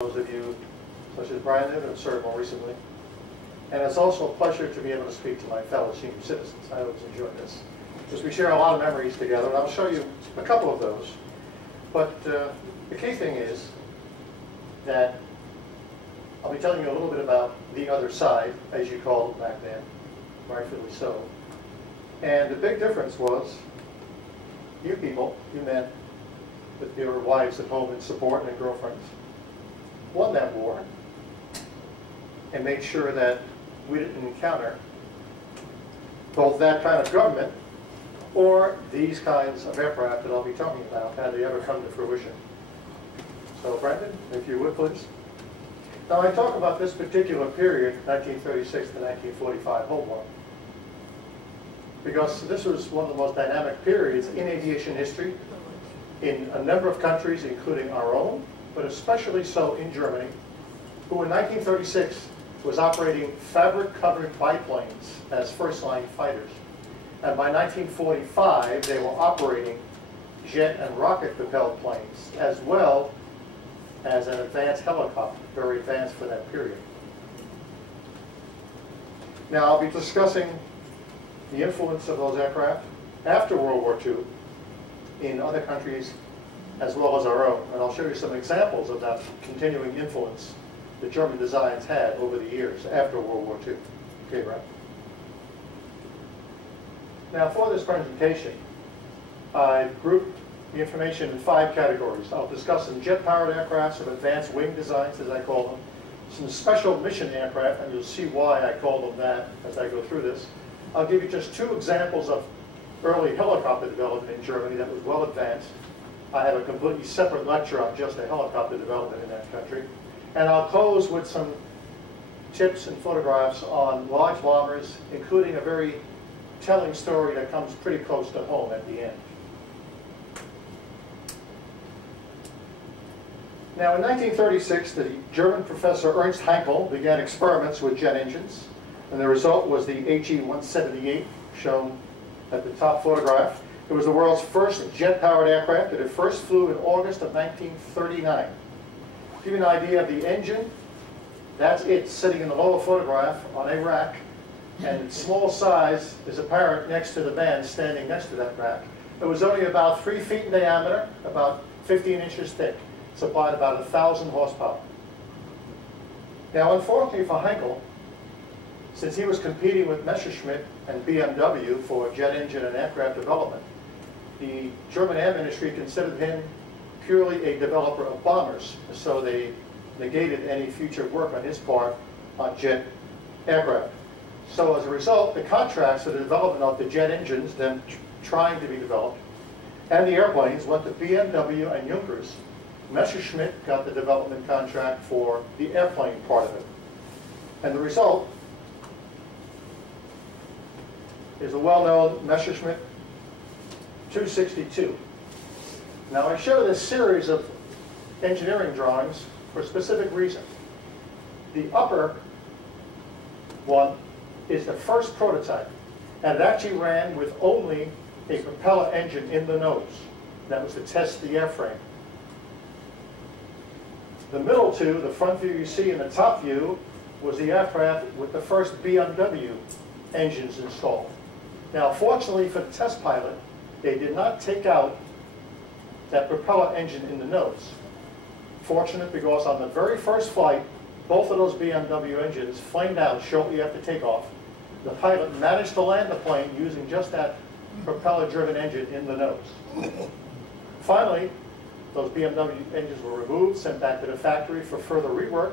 those of you, such as Brandon, who have served more recently. And it's also a pleasure to be able to speak to my fellow senior citizens. I always enjoy this, because we share a lot of memories together, and I'll show you a couple of those. But the key thing is that I'll be telling you a little bit about the other side, as you called it back then, rightfully so. And the big difference was, you people, you men, with your wives at home and support and girlfriends, won that war and made sure that we didn't encounter both that kind of government or these kinds of aircraft that I'll be talking about, had they ever come to fruition. So Brandon, if you would please. Now I talk about this particular period, 1936 to 1945, Cold War, because this was one of the most dynamic periods in aviation history in a number of countries, including our own, but especially so in Germany, who in 1936 was operating fabric-covered biplanes as first-line fighters. And by 1945, they were operating jet and rocket-propelled planes, as well as an advanced helicopter, very advanced for that period. Now, I'll be discussing the influence of those aircraft after World War II in other countries as well as our own. And I'll show you some examples of that continuing influence the German designs had over the years after World War II. Okay, right? Now, for this presentation, I grouped the information in 5 categories. I'll discuss some jet-powered aircraft, some advanced wing designs, as I call them, some special mission aircraft, and you'll see why I call them that as I go through this. I'll give you just 2 examples of early helicopter development in Germany that was well advanced. I have a completely separate lecture on just the helicopter development in that country. And I'll close with some tips and photographs on large bombers, including a very telling story that comes pretty close to home at the end. Now, in 1936, the German professor Ernst Haenkel began experiments with jet engines, and the result was the HE-178, shown at the top photograph. It was the world's first jet-powered aircraft. It first flew in August of 1939. To give you an idea of the engine, that's it sitting in the lower photograph on a rack, and its small size is apparent next to the man standing next to that rack. It was only about 3 feet in diameter, about 15 inches thick, supplied about 1,000 horsepower. Now, unfortunately for Haenkel, since he was competing with Messerschmitt and BMW for jet engine and aircraft development, the German air ministry considered him purely a developer of bombers, so they negated any future work on his part on jet aircraft. So as a result, the contracts for the development of the jet engines, then trying to be developed, and the airplanes went to BMW and Junkers. Messerschmitt got the development contract for the airplane part of it. And the result is a well-known Messerschmitt 262. Now, I show this series of engineering drawings for a specific reason. The upper one is the first prototype, and it actually ran with only a propeller engine in the nose. That was to test the airframe. The middle 2, the front view you see in the top view, was the aircraft with the first BMW engines installed. Now, fortunately for the test pilot, they did not take out that propeller engine in the nose. Fortunate because on the very first flight, both of those BMW engines flamed out shortly after takeoff. The pilot managed to land the plane using just that propeller-driven engine in the nose. Finally, those BMW engines were removed, sent back to the factory for further rework,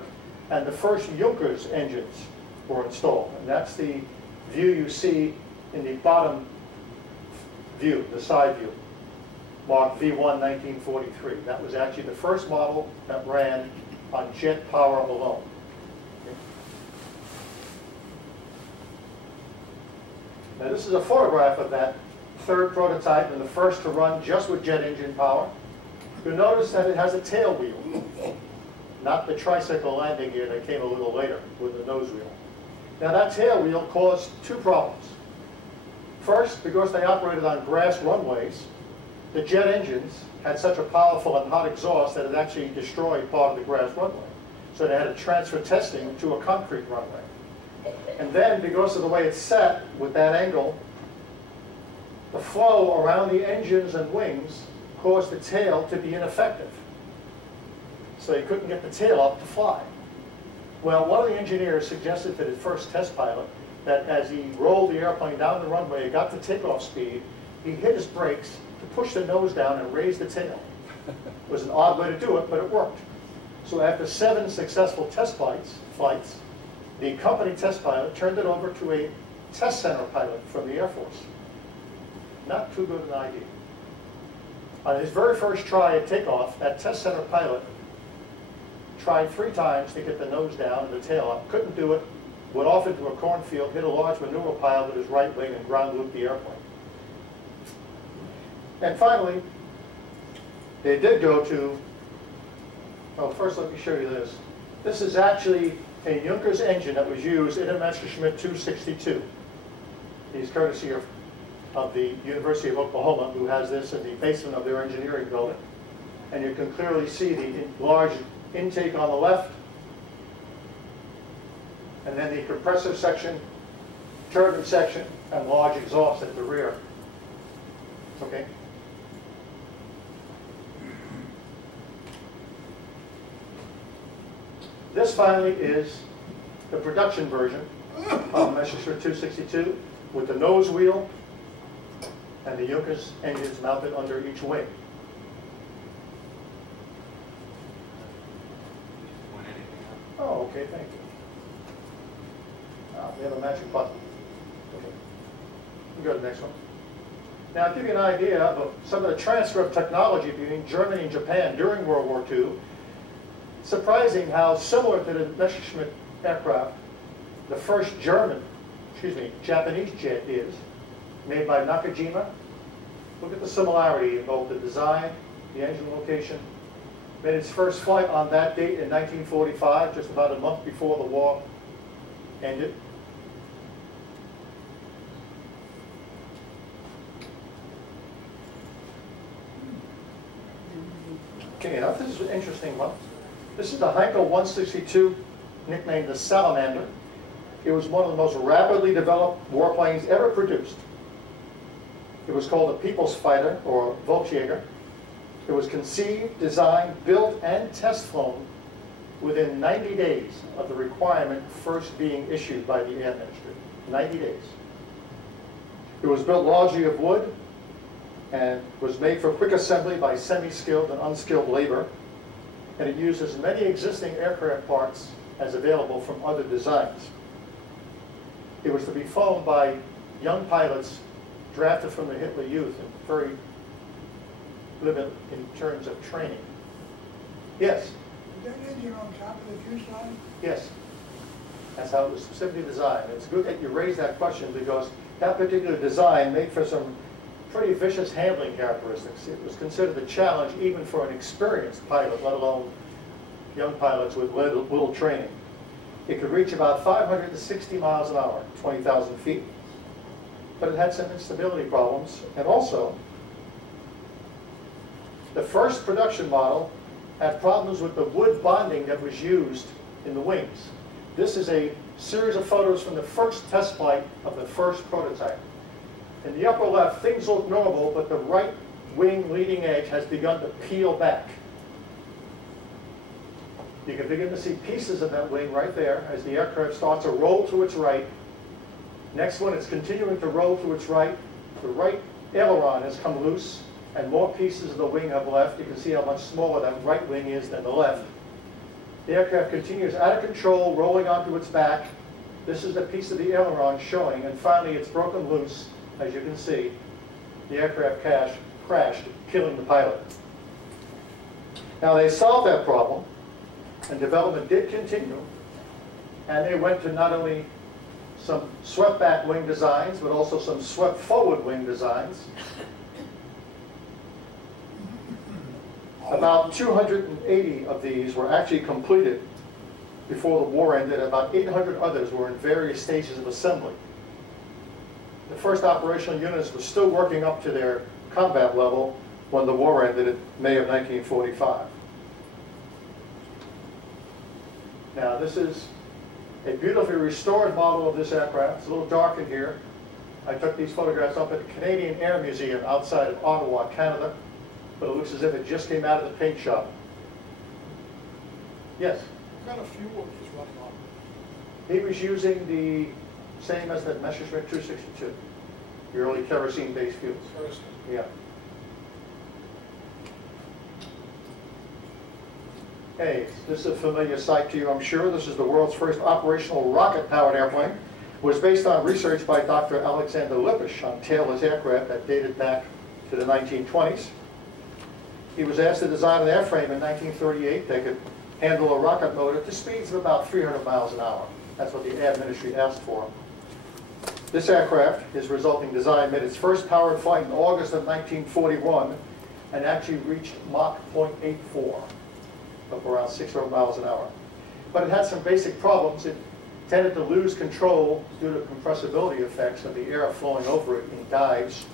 and the first Junkers engines were installed. And that's the view you see in the bottom view, the side view, marked V1 1943. That was actually the first model that ran on jet power alone. Okay. Now, this is a photograph of that third prototype and the first to run just with jet engine power. You'll notice that it has a tail wheel, not the tricycle landing gear that came a little later with the nose wheel. Now, that tail wheel caused 2 problems. First, because they operated on grass runways, the jet engines had such a powerful and hot exhaust that it actually destroyed part of the grass runway. So they had to transfer testing to a concrete runway. And then, because of the way it's set with that angle, the flow around the engines and wings caused the tail to be ineffective. So they couldn't get the tail up to fly. Well, one of the engineers suggested to the first test pilot that as he rolled the airplane down the runway, it got to takeoff speed, he hit his brakes to push the nose down and raise the tail. It was an odd way to do it, but it worked. So after 7 successful test flights, the company test pilot turned it over to a test center pilot from the Air Force. Not too good an idea. On his very first try at takeoff, that test center pilot tried 3 times to get the nose down and the tail up, couldn't do it, went off into a cornfield, hit a large manure pile with his right wing and ground looped the airplane. And finally, they did go to, well, first let me show you this. This is actually a Junkers engine that was used in a Messerschmitt 262. He's courtesy of the University of Oklahoma, who has this in the basement of their engineering building. And you can clearly see the large intake on the left, and then the compressor section, turbine section, and large exhaust at the rear. Okay. This finally is the production version of Messerschmitt 262 with the nose wheel and the Junkers engines mounted under each wing. Oh, okay, thank you. We have a matching button. Okay. We go to the next one. Now, to give you an idea of some of the transfer of technology between Germany and Japan during World War II, surprising how similar to the Messerschmitt aircraft the first Japanese jet is, made by Nakajima. Look at the similarity in both the design, the engine location. Made its first flight on that date in 1945, just about a month before the war ended. Okay, now this is an interesting one. This is the Heinkel 162, nicknamed the Salamander. It was one of the most rapidly developed warplanes ever produced. It was called the People's Fighter, or Volksjäger. It was conceived, designed, built, and test flown within 90 days of the requirement first being issued by the Air Ministry. 90 days. It was built largely of wood and was made for quick assembly by semi-skilled and unskilled labor. And it used as many existing aircraft parts as available from other designs. It was to be flown by young pilots drafted from the Hitler Youth and very limited in terms of training. Yes? Is that engine on top of the fuselage? Yes. That's how it was specifically designed. It's good that you raised that question because that particular design made for some pretty vicious handling characteristics. It was considered a challenge even for an experienced pilot, let alone young pilots with little training. It could reach about 560 miles an hour, 20,000 feet. But it had some instability problems. And also, the first production model had problems with the wood bonding that was used in the wings. This is a series of photos from the first test flight of the first prototype. In the upper left, things look normal, but the right wing leading edge has begun to peel back. You can begin to see pieces of that wing right there as the aircraft starts to roll to its right. Next one, it's continuing to roll to its right. The right aileron has come loose, and more pieces of the wing have left. You can see how much smaller that right wing is than the left. The aircraft continues out of control, rolling onto its back. This is the piece of the aileron showing, and finally it's broken loose, as you can see. The aircraft crashed, killing the pilot. Now they solved that problem, and development did continue, and they went to not only some swept back wing designs, but also some swept forward wing designs. About 280 of these were actually completed before the war ended. About 800 others were in various stages of assembly. The first operational units were still working up to their combat level when the war ended in May of 1945. Now this is a beautifully restored model of this aircraft. It's a little dark in here. I took these photographs up at the Canadian Air Museum outside of Ottawa, Canada, but it looks as if it just came out of the paint shop. Yes? What kind of fuel he's running on? He was using the same as the Messerschmitt 262, the early kerosene-based fuels. Kerosene. Yeah. Hey, this is a familiar sight to you, I'm sure. This is the world's first operational rocket-powered airplane. It was based on research by Dr. Alexander Lippisch on Taylor's aircraft that dated back to the 1920s. He was asked to design an airframe in 1938 that could handle a rocket motor to speeds of about 300 miles an hour. That's what the Air Ministry asked for. This aircraft, his resulting design, made its first powered flight in August of 1941 and actually reached Mach 0.84, up around 600 miles an hour. But it had some basic problems. It tended to lose control due to compressibility effects of the air flowing over it in dives.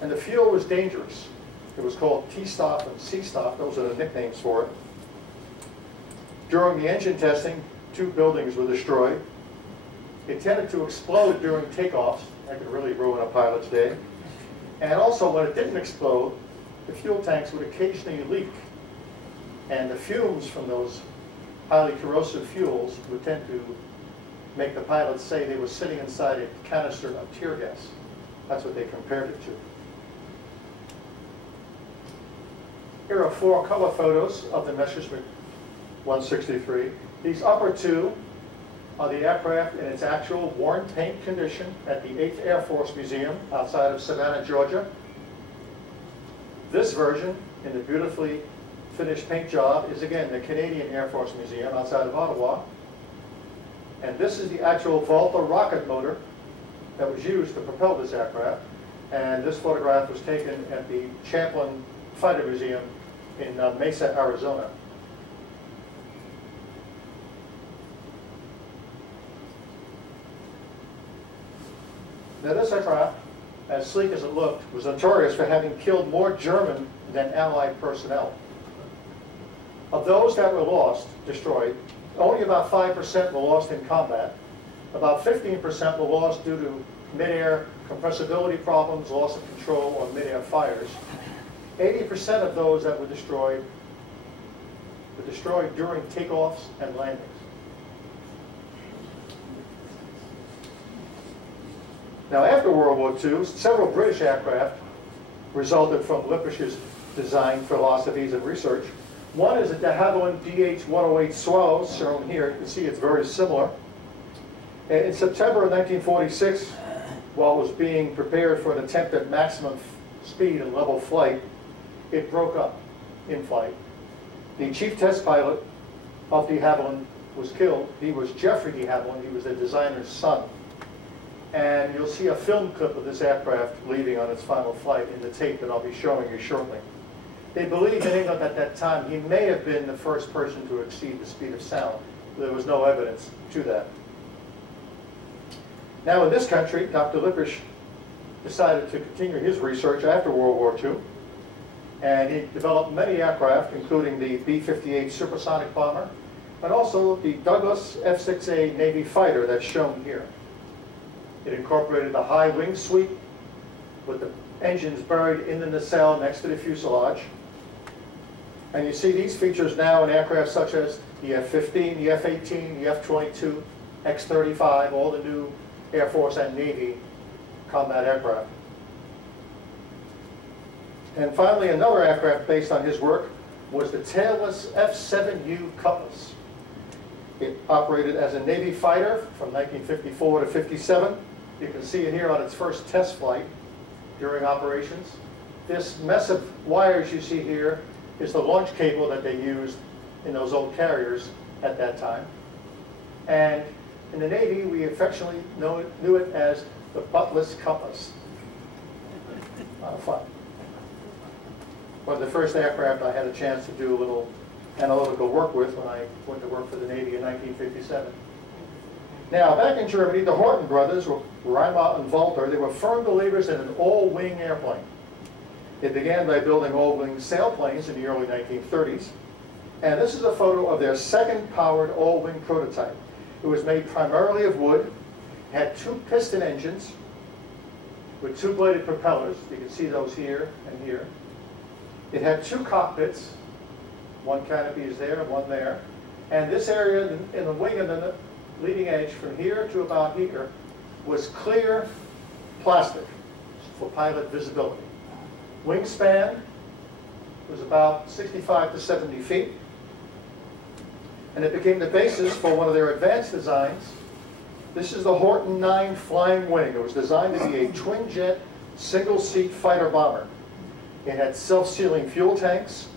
And the fuel was dangerous. It was called T-stop and C-stop. Those are the nicknames for it. During the engine testing, 2 buildings were destroyed. It tended to explode during takeoffs. That could really ruin a pilot's day. And also, when it didn't explode, the fuel tanks would occasionally leak. And the fumes from those highly corrosive fuels would tend to make the pilots say they were sitting inside a canister of tear gas. That's what they compared it to. Here are 4 color photos of the Messerschmitt 163. These upper 2 are the aircraft in its actual worn paint condition at the 8th Air Force Museum outside of Savannah, Georgia. This version, in the beautifully finished paint job, is again the Canadian Air Force Museum outside of Ottawa. And this is the actual Volta rocket motor that was used to propel this aircraft. And this photograph was taken at the Champlin Fighter Museum in Mesa, Arizona. Now this aircraft, as sleek as it looked, was notorious for having killed more German than Allied personnel. Of those that were lost, destroyed, only about 5% were lost in combat. About 15% were lost due to mid-air compressibility problems, loss of control, or mid-air fires. 80% of those that were destroyed during takeoffs and landings. Now, after World War II, several British aircraft resulted from Lippisch's design philosophies and research. One is a de Havilland DH-108 Swallows, shown here. You can see it's very similar. In September of 1946, while it was being prepared for an attempt at maximum speed and level flight, it broke up in flight. The chief test pilot of de Havilland was killed. He was Jeffrey de Havilland. He was the designer's son. And you'll see a film clip of this aircraft leaving on its final flight in the tape that I'll be showing you shortly. They believed in England at that time he may have been the first person to exceed the speed of sound. There was no evidence to that. Now in this country, Dr. Lippisch decided to continue his research after World War II. And he developed many aircraft, including the B-58 supersonic bomber, and also the Douglas F-6A Navy fighter that's shown here. It incorporated the high wing sweep with the engines buried in the nacelle next to the fuselage. And you see these features now in aircraft such as the F-15, the F-18, the F-22, X-35, all the new Air Force and Navy combat aircraft. And finally, another aircraft based on his work was the tailless F-7U Cutlass. It operated as a Navy fighter from 1954 to 57. You can see it here on its first test flight during operations. This mess of wires you see here is the launch cable that they used in those old carriers at that time. And in the Navy, we affectionately knew it as the buttless cutlass. A lot of fun. One of the first aircraft I had a chance to do a little analytical work with when I went to work for the Navy in 1957. Now, back in Germany, the Horten brothers, Reimer and Walter, they were firm believers in an all-wing airplane. They began by building all-wing sailplanes in the early 1930s. And this is a photo of their second powered all-wing prototype. It was made primarily of wood, had two piston engines with two bladed propellers. You can see those here and here. It had two cockpits. One canopy is there, one there. And this area in the wing of the leading edge from here to about here was clear plastic for pilot visibility. Wingspan was about 65 to 70 feet. And it became the basis for one of their advanced designs. This is the Horton 9 Flying Wing. It was designed to be a twin-jet, single-seat fighter bomber. It had self-sealing fuel tanks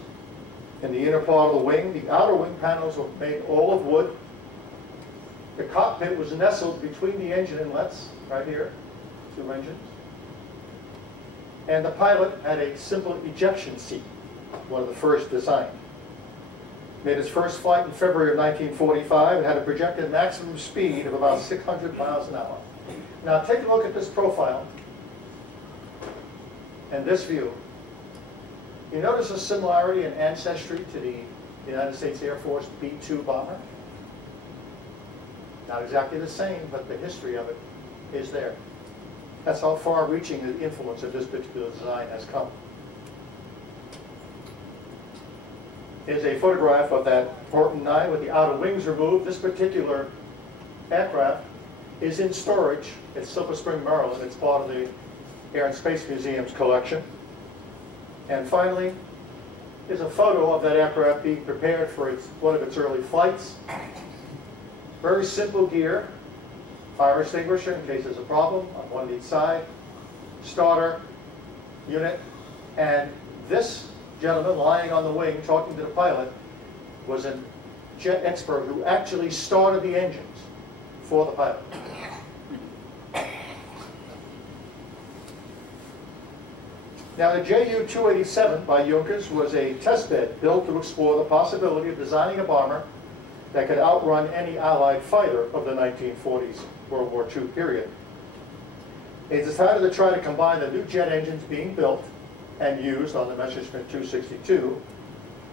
in the inner part of the wing. The outer wing panels were made all of wood. The cockpit was nestled between the engine inlets, right here, two engines. And the pilot had a simple ejection seat, one of the first designed. Made its first flight in February of 1945. It had a projected maximum speed of about 600 miles an hour. Now take a look at this profile and this view. You notice a similarity in ancestry to the United States Air Force B-2 bomber? Not exactly the same, but the history of it is there. That's how far-reaching the influence of this particular design has come. Here's a photograph of that Horton 9 with the outer wings removed. This particular aircraft is in storage at Silver Spring, Maryland. It's part of the Air and Space Museum's collection. And finally, here's a photo of that aircraft being prepared for one of its early flights. Very simple gear, fire extinguisher in case there's a problem on one each side, starter, unit, and this gentleman lying on the wing talking to the pilot was a jet expert who actually started the engines for the pilot. Now the Ju-287 by Junkers was a test bed built to explore the possibility of designing a bomber that could outrun any Allied fighter of the 1940s, World War II period. They decided to try to combine the new jet engines being built and used on the Messerschmitt 262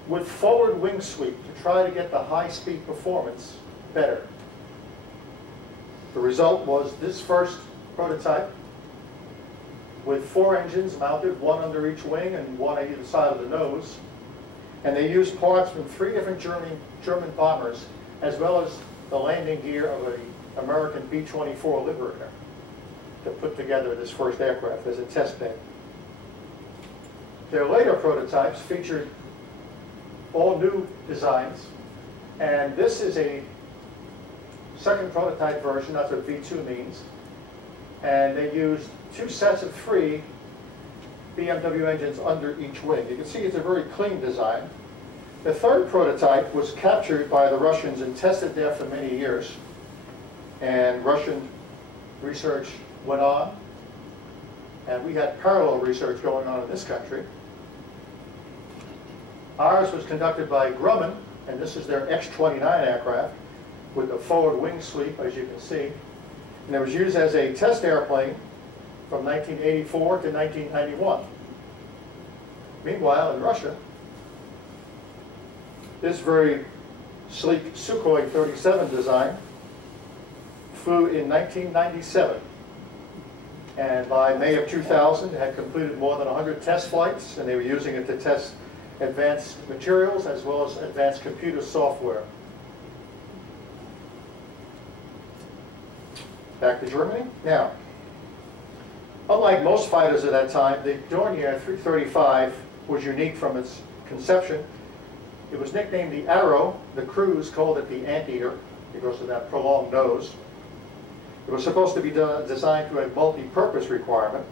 with forward wing sweep to try to get the high-speed performance better. The result was this first prototype with four engines mounted, one under each wing and one on either side of the nose. And they used parts from three different German bombers, as well as the landing gear of an American B-24 Liberator to put together this first aircraft as a test bed. Their later prototypes featured all new designs, and this is a second prototype version. That's what V2 means. And they used two sets of three BMW engines under each wing. You can see it's a very clean design. The third prototype was captured by the Russians and tested there for many years. And Russian research went on. And we had parallel research going on in this country. Ours was conducted by Grumman, and this is their X-29 aircraft with the forward wing sweep, as you can see. And it was used as a test airplane from 1984 to 1991. Meanwhile, in Russia, this very sleek Sukhoi 37 design flew in 1997. And by May of 2000, it had completed more than 100 test flights, and they were using it to test advanced materials as well as advanced computer software. Back to Germany. Now, unlike most fighters at that time, the Dornier 335 was unique from its conception. It was nicknamed the Arrow. The crews called it the Anteater because of that prolonged nose. It was supposed to be designed to a multi-purpose requirement,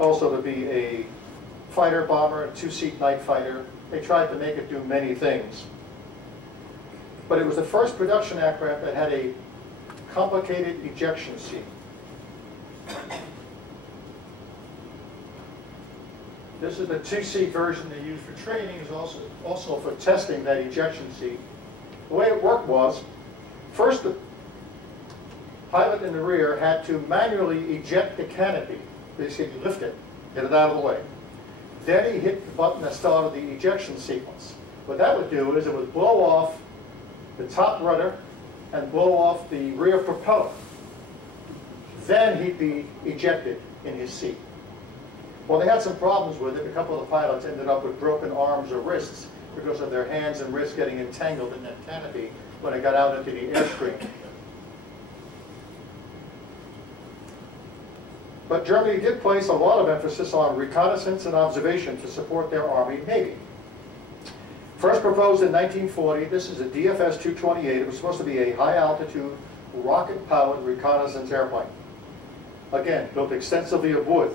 also to be a fighter bomber, a two-seat night fighter. They tried to make it do many things. But it was the first production aircraft that had a complicated ejection seat. This is the two-seat version they used for training, is also for testing that ejection seat. The way it worked was, first the pilot in the rear had to manually eject the canopy, basically lift it, get it out of the way. Then he hit the button that started the ejection sequence. What that would do is it would blow off the top rudder and blow off the rear propeller. Then he'd be ejected in his seat. Well, they had some problems with it. A couple of the pilots ended up with broken arms or wrists because of their hands and wrists getting entangled in that canopy when it got out into the airstream. But Germany did place a lot of emphasis on reconnaissance and observation to support their Army and Navy. First proposed in 1940, this is a DFS-228. It was supposed to be a high-altitude, rocket-powered reconnaissance airplane. Again, built extensively of wood.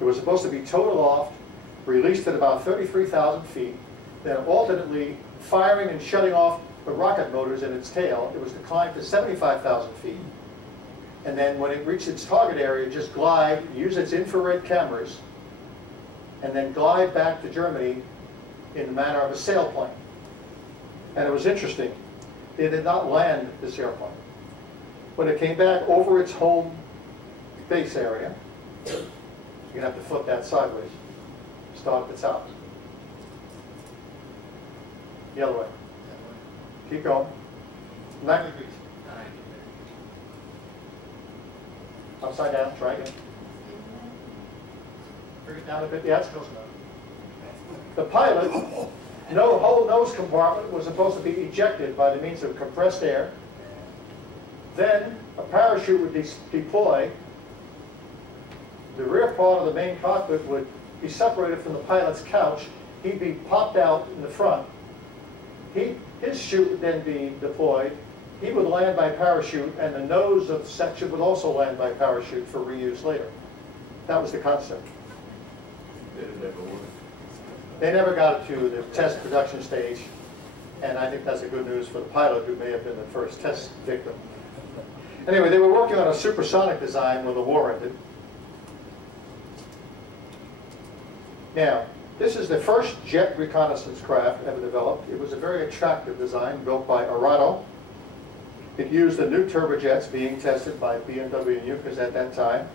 It was supposed to be towed aloft, released at about 33,000 feet, then alternately firing and shutting off the rocket motors in its tail. It was to climb to 75,000 feet. And then when it reached its target area, just glide, use its infrared cameras, and then glide back to Germany in the manner of a sailplane. And it was interesting. They did not land this airplane. When it came back over its home base area, you're going to have to flip that sideways. Start at the top. The other way. Keep going. 90 degrees. Upside down, try again. Bring it down a bit. Yeah, it's close enough. The pilot, no whole nose compartment was supposed to be ejected by the means of compressed air. Then a parachute would deploy. The rear part of the main cockpit would be separated from the pilot's couch. He'd be popped out in the front. His chute would then be deployed. He would land by parachute, and the nose of the section would also land by parachute for reuse later. That was the concept. They never got it to the test production stage, and I think that's a good news for the pilot who may have been the first test victim. Anyway, they were working on a supersonic design when the war ended. Now, this is the first jet reconnaissance craft ever developed. It was a very attractive design built by Arado. It used the new turbojets being tested by BMW and Junkers at that time.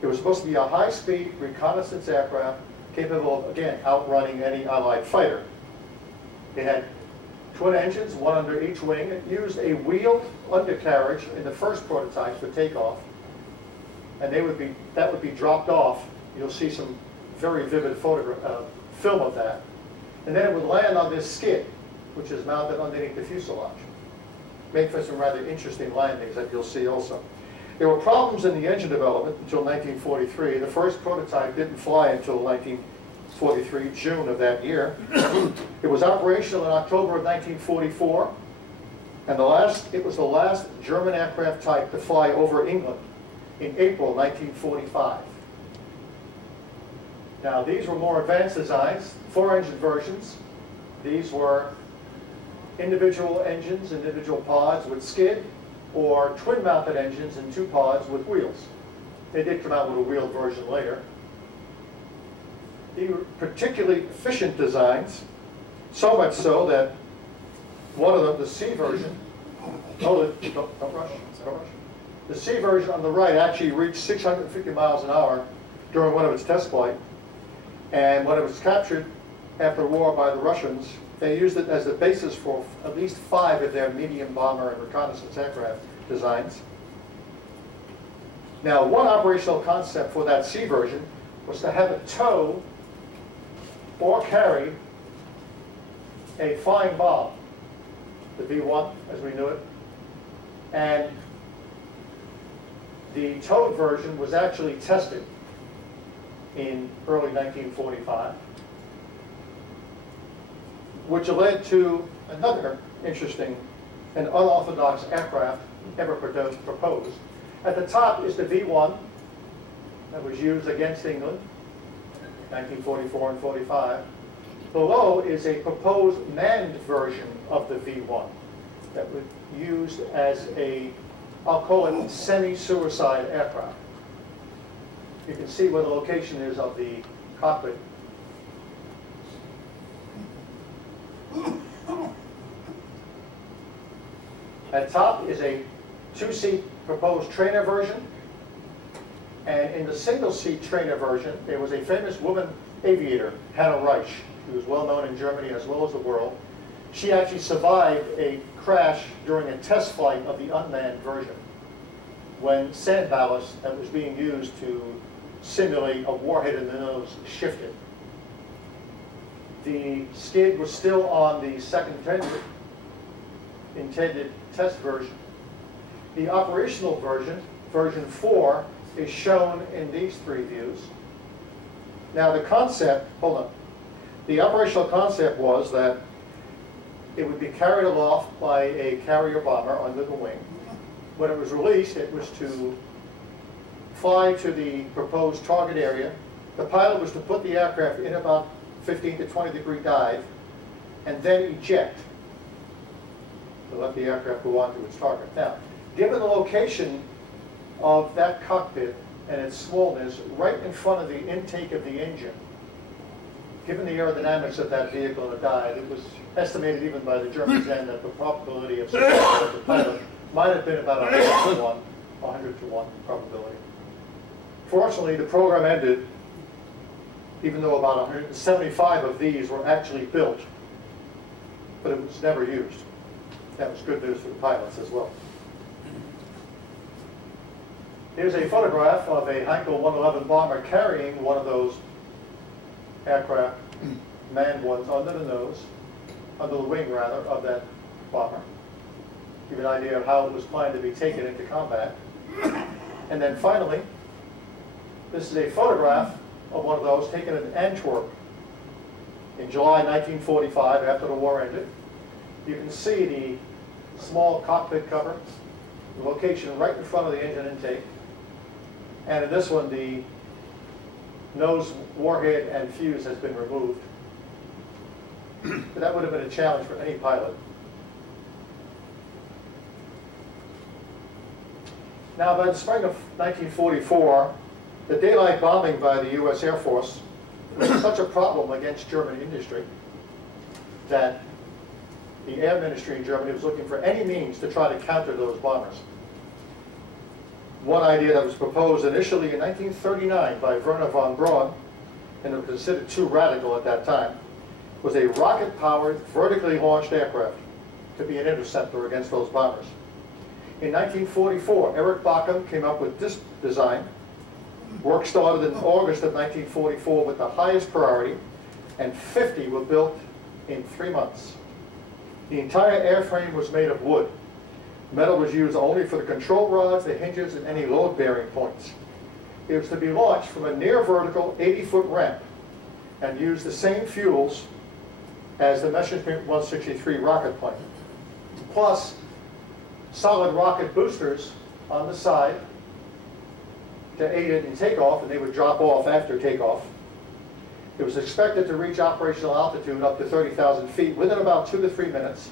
It was supposed to be a high-speed reconnaissance aircraft capable of, again, outrunning any Allied fighter. It had twin engines, one under each wing. It used a wheeled undercarriage in the first prototypes for takeoff, and that would be dropped off. You'll see some very vivid film of that. And then it would land on this skid, which is mounted underneath the fuselage. Made for some rather interesting landings that you'll see also. There were problems in the engine development until 1943. The first prototype didn't fly until 1943, June of that year. It was operational in October of 1944, and it was the last German aircraft type to fly over England in April 1945. Now, these were more advanced designs, 4-engine versions. These were individual engines, individual pods with skid, or twin-mounted engines and 2 pods with wheels. They did come out with a wheeled version later. They were particularly efficient designs, so much so that one of them, the C version, don't rush. The C version on the right actually reached 650 miles an hour during one of its test flights. And when it was captured after the war by the Russians, they used it as the basis for at least 5 of their medium bomber and reconnaissance aircraft designs. Now, one operational concept for that C version was to have it tow or carry a flying bomb, the V-1 as we knew it. And the towed version was actually tested in early 1945, which led to another interesting and unorthodox aircraft ever proposed. At the top is the V-1 that was used against England, 1944 and 45. Below is a proposed manned version of the V-1 that was used as a, I'll call it, semi-suicide aircraft. You can see where the location is of the cockpit. At top is a 2-seat proposed trainer version. And in the single-seat trainer version, there was a famous woman aviator, Hannah Reich. She was well known in Germany as well as the world. She actually survived a crash during a test flight of the unmanned version when sand ballast that was being used to simulate a warhead in the nose shifted. The skid was still on the second intended test version. The operational version, version 4, is shown in these three views. Now the concept, hold on, the operational concept was that it would be carried aloft by a carrier bomber under the wing. When it was released, it was to fly to the proposed target area. The pilot was to put the aircraft in about 15 to 20 degree dive and then eject to let the aircraft go on to its target. Now, given the location of that cockpit and its smallness right in front of the intake of the engine, given the aerodynamics of that vehicle in a dive, it was estimated even by the Germans then that the probability of success of the pilot might have been about 100 to 1 probability. Fortunately, the program ended, even though about 175 of these were actually built, but it was never used. That was good news for the pilots as well. Here's a photograph of a Heinkel 111 bomber carrying one of those aircraft, manned ones, under the nose, under the wing rather, of that bomber. Give you an idea of how it was planned to be taken into combat. And then finally, this is a photograph of one of those taken in Antwerp in July 1945 after the war ended. You can see the small cockpit cover, the location right in front of the engine intake. And in this one, the nose, warhead, and fuse has been removed. But that would have been a challenge for any pilot. Now, by the spring of 1944, the daylight bombing by the U.S. Air Force was such a problem against German industry that the Air Ministry in Germany was looking for any means to try to counter those bombers. One idea that was proposed initially in 1939 by Werner von Braun, and it was considered too radical at that time, was a rocket-powered, vertically launched aircraft to be an interceptor against those bombers. In 1944, Erich Bachmann came up with this design. Work started in August of 1944 with the highest priority, and 50 were built in 3 months. The entire airframe was made of wood. Metal was used only for the control rods, the hinges, and any load-bearing points. It was to be launched from a near-vertical 80-foot ramp and use the same fuels as the Messerschmitt 163 rocket plane, plus solid rocket boosters on the side to aid it in takeoff, and they would drop off after takeoff. It was expected to reach operational altitude up to 30,000 feet within about 2 to 3 minutes.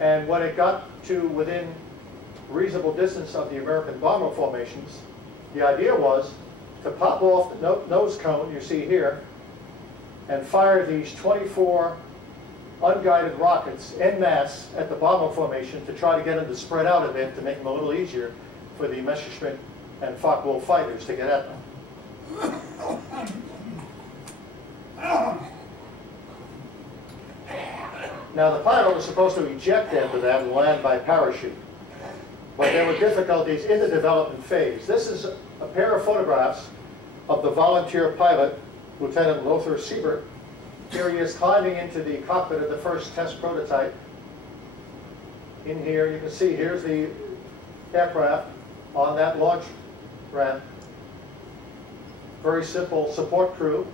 And when it got to within reasonable distance of the American bomber formations, the idea was to pop off the nose cone you see here and fire these 24 unguided rockets en masse at the bomber formation to try to get them to spread out a bit to make them a little easier for the Messerschmitt and Focke-Wulf fighters to get at them. Now the pilot was supposed to eject after that and land by parachute, but there were difficulties in the development phase. This is a pair of photographs of the volunteer pilot, Lieutenant Lothar Siebert. Here he is climbing into the cockpit of the first test prototype. In here you can see here's the aircraft on that launch ramp. Very simple support crew.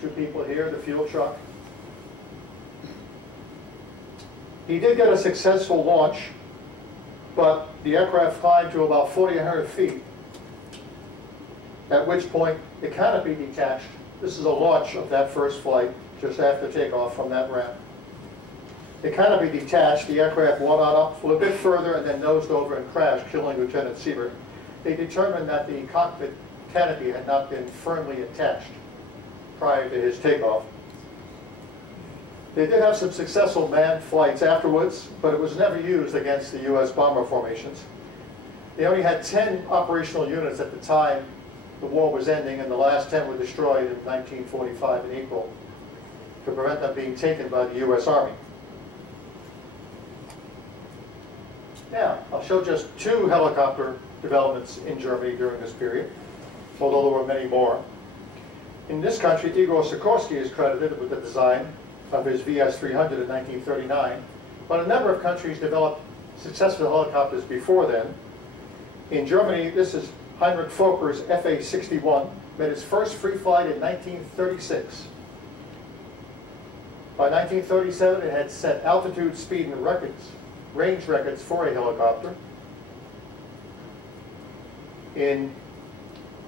2 people here, the fuel truck. He did get a successful launch, but the aircraft climbed to about 4,100 feet, at which point the canopy detached. This is a launch of that first flight, just after takeoff from that ramp. The canopy detached, the aircraft went on up a little bit further and then nosed over and crashed, killing Lieutenant Siebert. They determined that the cockpit canopy had not been firmly attached prior to his takeoff. They did have some successful manned flights afterwards, but it was never used against the U.S. bomber formations. They only had 10 operational units at the time the war was ending, and the last 10 were destroyed in 1945 in April to prevent them being taken by the U.S. Army. Now, I'll show just 2 helicopter developments in Germany during this period, although there were many more. In this country, Igor Sikorsky is credited with the design of his VS-300 in 1939, but a number of countries developed successful helicopters before then. In Germany, this is Heinrich Focher's FA-61, made its first free flight in 1936. By 1937, it had set altitude, speed, and range records for a helicopter. In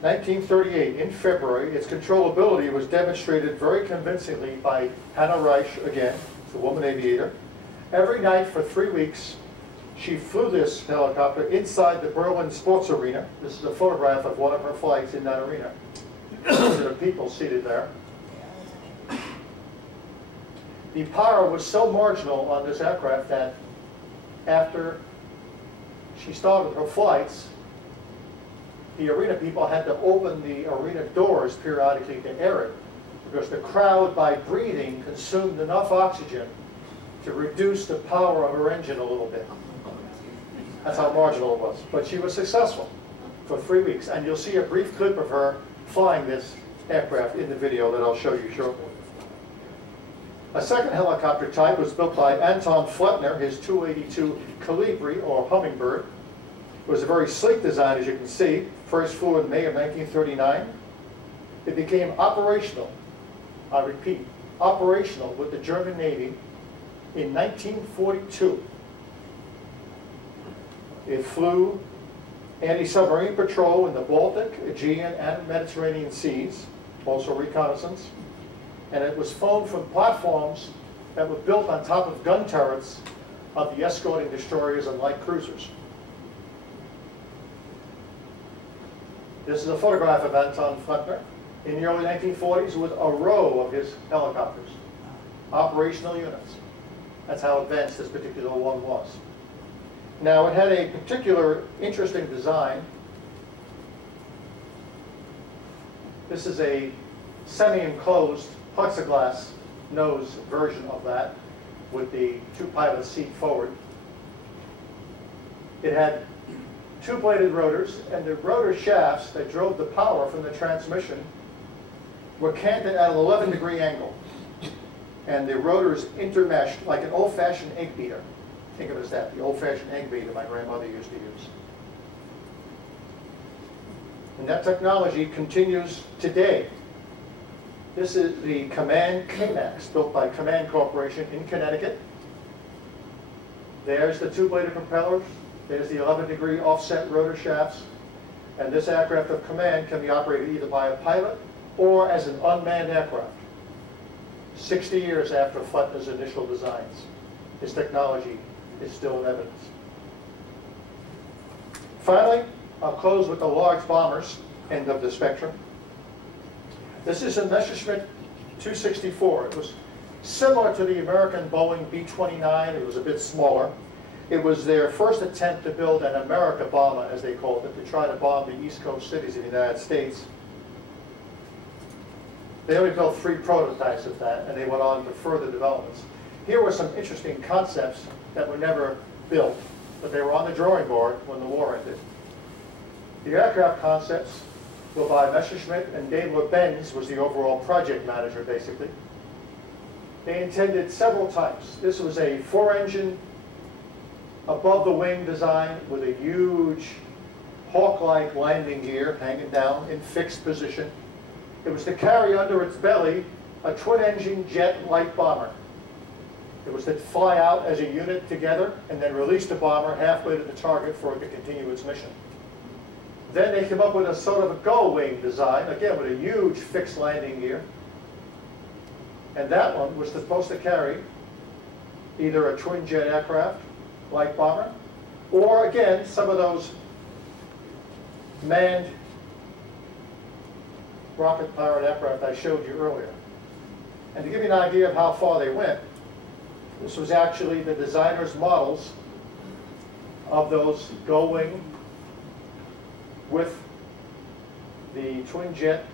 1938, in February, its controllability was demonstrated very convincingly by Hannah Reich, again, the woman aviator. Every night for 3 weeks, she flew this helicopter inside the Berlin Sports Arena. This is a photograph of one of her flights in that arena. There are people seated there. The power was so marginal on this aircraft that after she started her flights, the arena people had to open the arena doors periodically to air it, because the crowd, by breathing, consumed enough oxygen to reduce the power of her engine a little bit. That's how marginal it was. But she was successful for 3 weeks, and you'll see a brief clip of her flying this aircraft in the video that I'll show you shortly. A second helicopter type was built by Anton Flettner, his 282 Colibri, or Hummingbird. It was a very sleek design, as you can see. First flew in May of 1939. It became operational, I repeat, operational with the German Navy in 1942. It flew anti-submarine patrol in the Baltic, Aegean, and Mediterranean seas, also reconnaissance. And it was flown from platforms that were built on top of gun turrets of the escorting destroyers and light cruisers. This is a photograph of Anton Flettner in the early 1940s with a row of his helicopters, operational units. That's how advanced this particular one was. Now, it had a particular interesting design. This is a semi-enclosed plexiglass nose version of that with the 2-pilot seat forward. It had 2-bladed rotors, and the rotor shafts that drove the power from the transmission were canted at an 11-degree angle. And the rotors intermeshed like an old-fashioned egg beater. Think of it as that, the old-fashioned egg beater my grandmother used to use. And that technology continues today. This is the Command K-Max, built by Command Corporation in Connecticut. There's the 2-bladed propellers. There's the 11-degree offset rotor shafts. And this aircraft of Command can be operated either by a pilot or as an unmanned aircraft. 60 years after Flettner's initial designs, his technology is still in evidence. Finally, I'll close with the large bombers end of the spectrum. This is a Messerschmitt 264. It was similar to the American Boeing B-29. It was a bit smaller. It was their first attempt to build an America bomber, as they called it, to try to bomb the East Coast cities of the United States. They only built 3 prototypes of that, and they went on to further developments. Here were some interesting concepts that were never built, but they were on the drawing board when the war ended. The aircraft concepts were by Messerschmitt, and Daimler-Benz was the overall project manager, basically. They intended several types. This was a 4-engine, above-the-wing design with a huge hawk-like landing gear hanging down in fixed position. It was to carry under its belly a twin-engine jet light bomber. It was to fly out as a unit together and then release the bomber halfway to the target for it to continue its mission. Then they came up with a sort of a gull-wing design, again with a huge fixed landing gear. And that one was supposed to carry either a twin-jet aircraft, light bomber, or again, some of those manned rocket-powered aircraft I showed you earlier. And to give you an idea of how far they went, this was actually the designer's models of those gull-wing with the twin jet,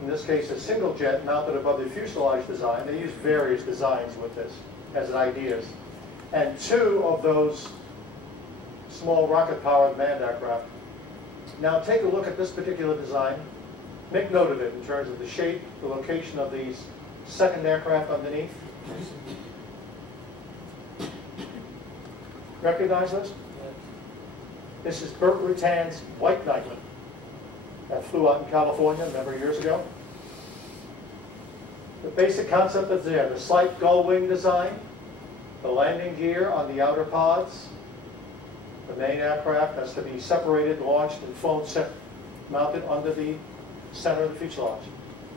in this case a single jet mounted above the fuselage design. They used various designs with this as ideas. And 2 of those small rocket-powered manned aircraft. Now take a look at this particular design. Make note of it in terms of the shape, the location of these second aircraft underneath. Recognize this? This is Burt Rutan's White Knightman that flew out in California a number of years ago. The basic concept is there. The slight gull wing design, the landing gear on the outer pods, the main aircraft has to be separated, launched, and flown mounted under the center of the fuselage.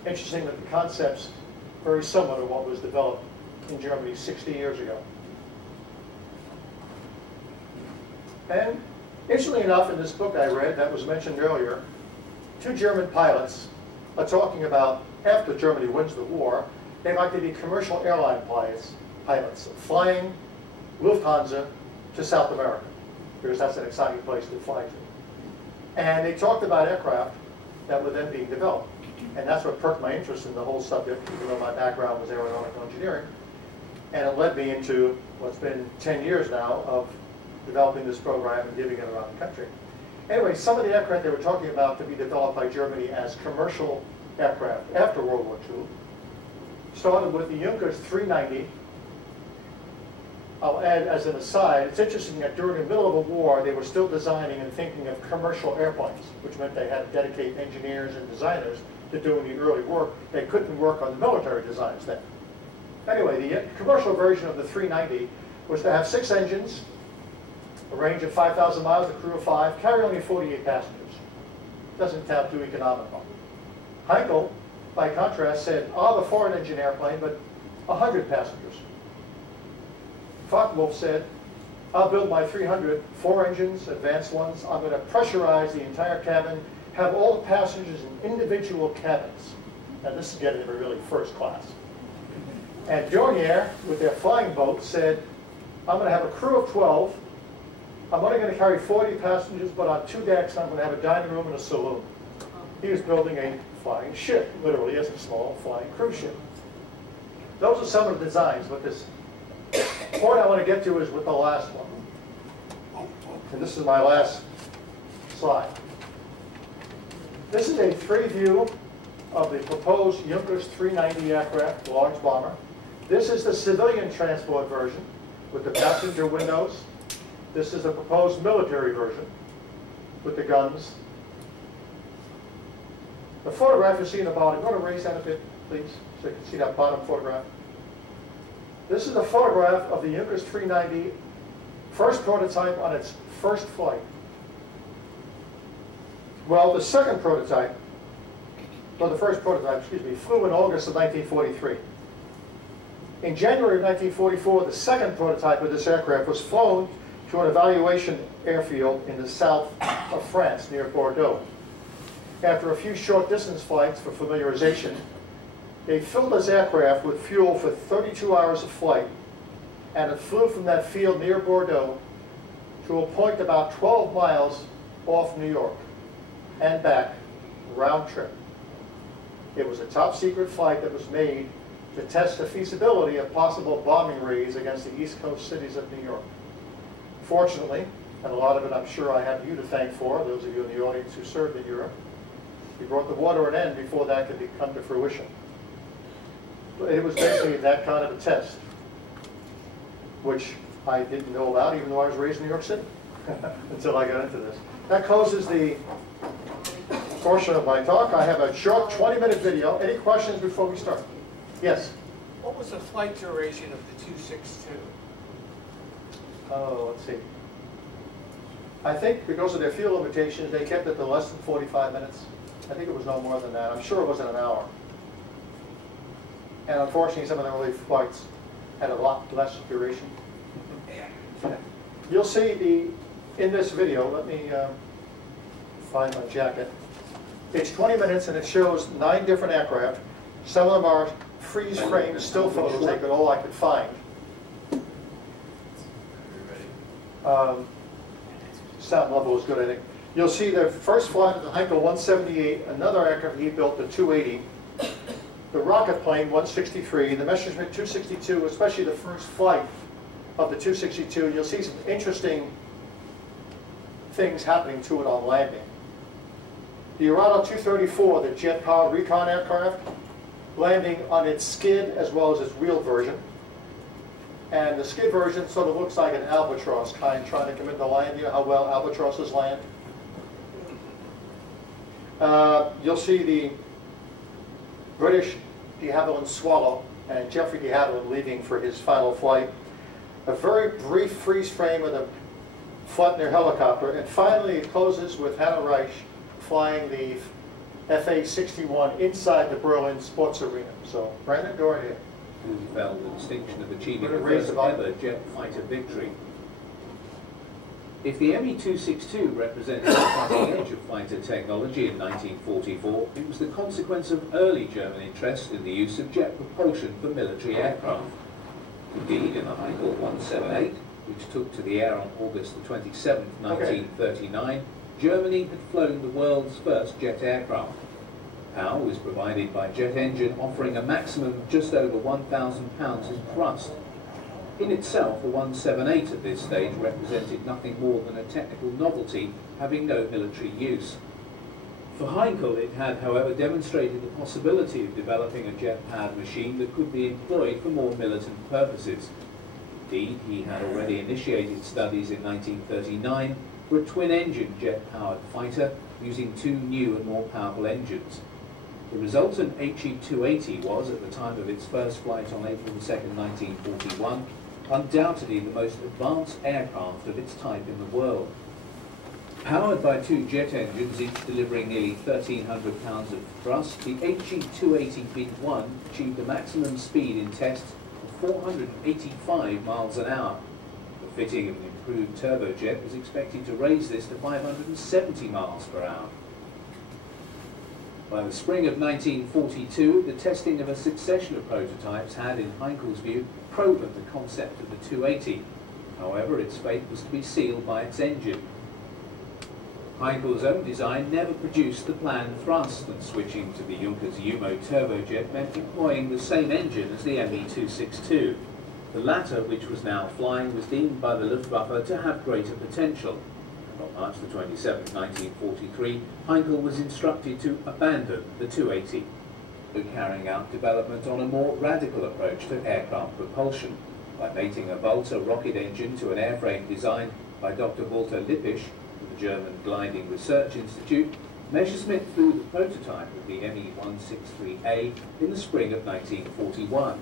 Interesting that the concept's very similar to what was developed in Germany 60 years ago. And interestingly enough, in this book I read that was mentioned earlier, 2 German pilots are talking about, after Germany wins the war, they like to be commercial airline pilots flying Lufthansa to South America, because that's an exciting place to fly to. And they talked about aircraft that were then being developed. And that's what perked my interest in the whole subject, even though my background was aeronautical engineering. And it led me into what's been 10 years now of developing this program and giving it around the country. Anyway, some of the aircraft they were talking about to be developed by Germany as commercial aircraft after World War II started with the Junkers 390. I'll add as an aside, it's interesting that during the middle of a war, they were still designing and thinking of commercial airplanes, which meant they had to dedicate engineers and designers to doing the early work. They couldn't work on the military designs then. Anyway, the commercial version of the 390 was to have 6 engines, a range of 5,000 miles, a crew of 5, carry only 48 passengers. Doesn't sound too economical. Heinkel, by contrast, said, I'll have a foreign engine airplane, but 100 passengers. Focke-Wulf said, I'll build my 300, 4 engines, advanced ones. I'm going to pressurize the entire cabin, have all the passengers in individual cabins. Now this is getting to be really first class. And Dornier, with their flying boat, said, I'm going to have a crew of 12. I'm only going to carry 40 passengers, but on 2 decks I'm going to have a dining room and a saloon. He was building a flying ship, literally as a small flying cruise ship. Those are some of the designs, but this point I want to get to is with the last one. And this is my last slide. This is a 3-view of the proposed Junkers 390 aircraft, the large bomber. This is the civilian transport version with the passenger windows. This is the proposed military version with the guns. The photograph you see in the bottom, you want to raise that a bit, please, so you can see that bottom photograph. This is a photograph of the Junkers 390 first prototype on its first flight. Well, the second prototype, well, the first prototype, excuse me, flew in August of 1943. In January of 1944, the second prototype of this aircraft was flown to an evaluation airfield in the south of France, near Bordeaux. After a few short distance flights for familiarization, they filled this aircraft with fuel for 32 hours of flight, and it flew from that field near Bordeaux to a point about 12 miles off New York and back, round trip. It was a top secret flight that was made to test the feasibility of possible bombing raids against the East Coast cities of New York. Fortunately, and a lot of it I'm sure I have you to thank for, those of you in the audience who served in Europe, we brought the war to an end before that could come to fruition. But it was basically that kind of a test, which I didn't know about even though I was raised in New York City until I got into this. That closes the portion of my talk. I have a short 20-minute video. Any questions before we start? Yes? What was the flight duration of the 262? Oh, let's see. I think because of their fuel limitations, they kept it to less than 45 minutes. I think it was no more than that. I'm sure it wasn't an hour. And unfortunately, some of the early flights had a lot less duration. You'll see in this video, let me find my jacket. It's 20 minutes and it shows 9 different aircraft. Some of them are freeze-frame still photos, all I could find. Sound level is good, I think. You'll see the first flight of the Heinkel 178, another aircraft he built, the 280, the rocket plane 163, the Messerschmitt 262, especially the first flight of the 262. You'll see some interesting things happening to it on landing. The Urano 234, the jet-powered recon aircraft, landing on its skid as well as its wheel version. And the skid version sort of looks like an albatross kind trying to come into land. You know how well albatrosses land? You'll see the British de Havilland Swallow and Geoffrey de Havilland leaving for his final flight. A very brief freeze frame of the Flettner helicopter, and finally it closes with Hannah Reich flying the FA-61 inside the Berlin sports arena. So, Brandon, go right ahead. Who felt the distinction of achieving the first ever jet fighter victory. If the ME-262 represented the cutting edge of fighter technology in 1944, it was the consequence of early German interest in the use of jet propulsion for military aircraft. Indeed, in the Heinkel 178, which took to the air on August the 27th, 1939, Germany had flown the world's first jet aircraft. Power was provided by a jet engine offering a maximum of just over 1,000 pounds in thrust. In itself, the 178 at this stage represented nothing more than a technical novelty, having no military use. For Heinkel, it had, however, demonstrated the possibility of developing a jet-powered machine that could be employed for more militant purposes. Indeed, he had already initiated studies in 1939 for a twin-engine jet-powered fighter using two new and more powerful engines. The resultant HE-280 was, at the time of its first flight on April 2, 1941, undoubtedly the most advanced aircraft of its type in the world. Powered by two jet engines, each delivering nearly 1,300 pounds of thrust, the HE-280 B-1 achieved a maximum speed in tests of 485 miles an hour. The fitting of an improved turbojet was expected to raise this to 570 miles per hour. By the spring of 1942, the testing of a succession of prototypes had, in Heinkel's view, proven the concept of the 280. However, its fate was to be sealed by its engine. Heinkel's own design never produced the planned thrust, and switching to the Junkers U-Mo turbojet meant employing the same engine as the ME-262. The latter, which was now flying, was deemed by the Luftwaffe to have greater potential. On March the 27th, 1943, Heinkel was instructed to abandon the 280, carrying out development on a more radical approach to aircraft propulsion by mating a Walter rocket engine to an airframe designed by Dr. Walter Lippisch of the German Gliding Research Institute. Messerschmitt flew the prototype of the ME-163A in the spring of 1941.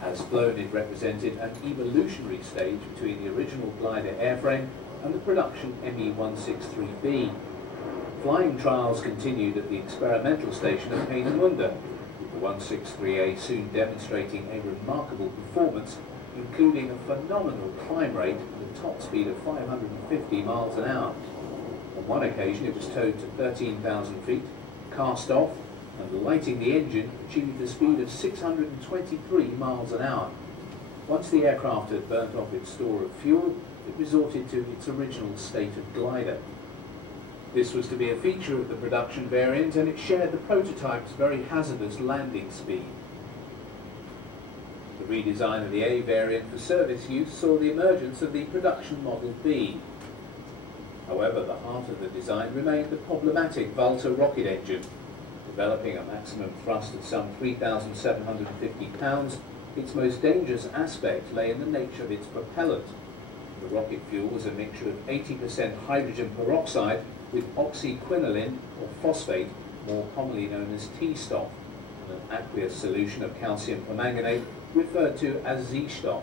As flown, it represented an evolutionary stage between the original glider airframe and the production ME-163B. Flying trials continued at the experimental station at Peenemünde, with the 163A soon demonstrating a remarkable performance, including a phenomenal climb rate with a top speed of 550 miles an hour. On one occasion it was towed to 13,000 feet, cast off, and lighting the engine achieved a speed of 623 miles an hour. Once the aircraft had burnt off its store of fuel, it resorted to its original state of glider. This was to be a feature of the production variant, and it shared the prototype's very hazardous landing speed. The redesign of the A variant for service use saw the emergence of the production Model B. However, the heart of the design remained the problematic Walter rocket engine. Developing a maximum thrust of some 3,750 pounds, its most dangerous aspect lay in the nature of its propellant. The rocket fuel was a mixture of 80% hydrogen peroxide with oxyquinoline or phosphate, more commonly known as T-stop, and an aqueous solution of calcium permanganate referred to as Z-stop.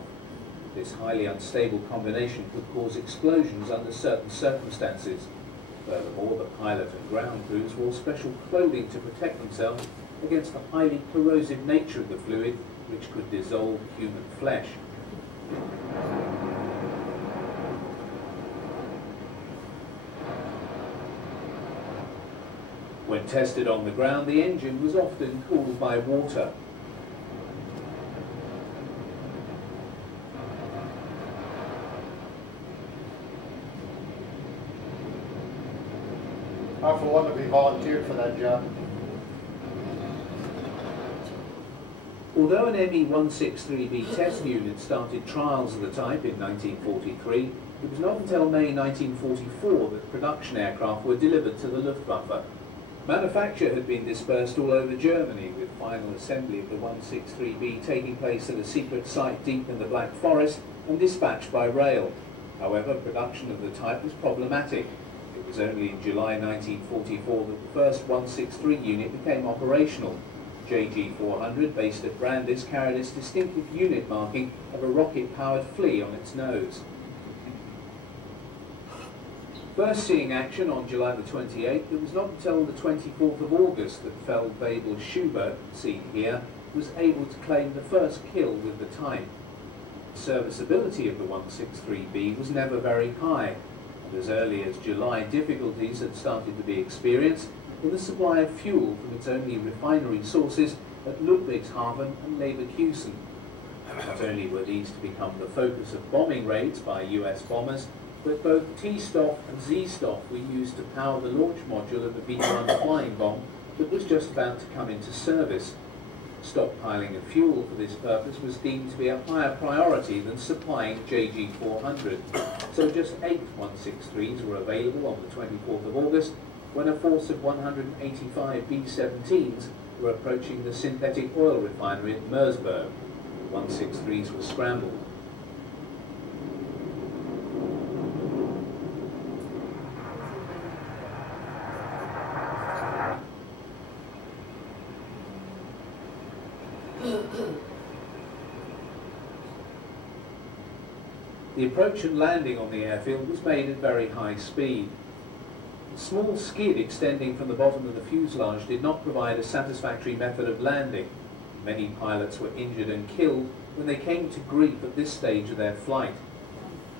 This highly unstable combination could cause explosions under certain circumstances. Furthermore, the pilot and ground crews wore special clothing to protect themselves against the highly corrosive nature of the fluid, which could dissolve human flesh. When tested on the ground, the engine was often cooled by water. I, for one, would be volunteered for that job. Although an ME-163B test unit started trials of the type in 1943, it was not until May 1944 that production aircraft were delivered to the Luftwaffe. Manufacture had been dispersed all over Germany, with final assembly of the 163B taking place at a secret site deep in the Black Forest and dispatched by rail. However, production of the type was problematic. It was only in July 1944 that the first 163 unit became operational. JG400, based at Brandis, carried its distinctive unit marking of a rocket-powered flea on its nose. First seeing action on July the 28th, it was not until the 24th of August that Feldwebel Schubert, seen here, was able to claim the first kill with the type. The serviceability of the 163B was never very high, and as early as July difficulties had started to be experienced in the supply of fuel from its only refinery sources at Ludwigshafen and Leverkusen. Not only were these to become the focus of bombing raids by US bombers, but both T-Stoff and Z-Stoff were used to power the launch module of the B-1 flying bomb that was just about to come into service. Stockpiling of fuel for this purpose was deemed to be a higher priority than supplying JG400, so just 8 163s were available on the 24th of August, when a force of 185 B-17s were approaching the synthetic oil refinery at Mersburg. 163s were scrambled. The approach and landing on the airfield was made at very high speed. A small skid extending from the bottom of the fuselage did not provide a satisfactory method of landing. Many pilots were injured and killed when they came to grief at this stage of their flight.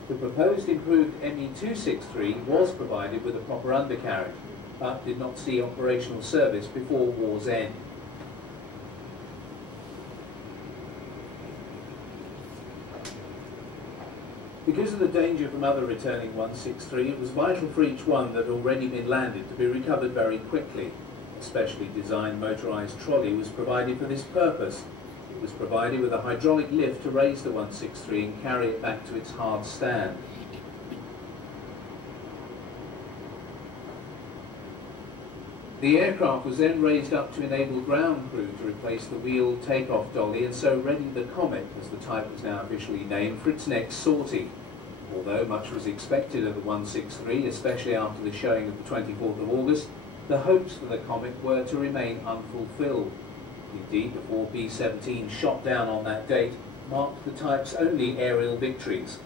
The proposed improved ME-263 was provided with a proper undercarriage, but did not see operational service before war's end. Because of the danger from other returning 163, it was vital for each one that had already been landed to be recovered very quickly. A specially designed motorized trolley was provided for this purpose. It was provided with a hydraulic lift to raise the 163 and carry it back to its hard stand. The aircraft was then raised up to enable ground crew to replace the wheeled takeoff dolly and so ready the Comet, as the type was now officially named, for its next sortie. Although much was expected of the 163, especially after the showing of the 24th of August, the hopes for the Comet were to remain unfulfilled. Indeed, the 4 B-17 shot down on that date marked the type's only aerial victories.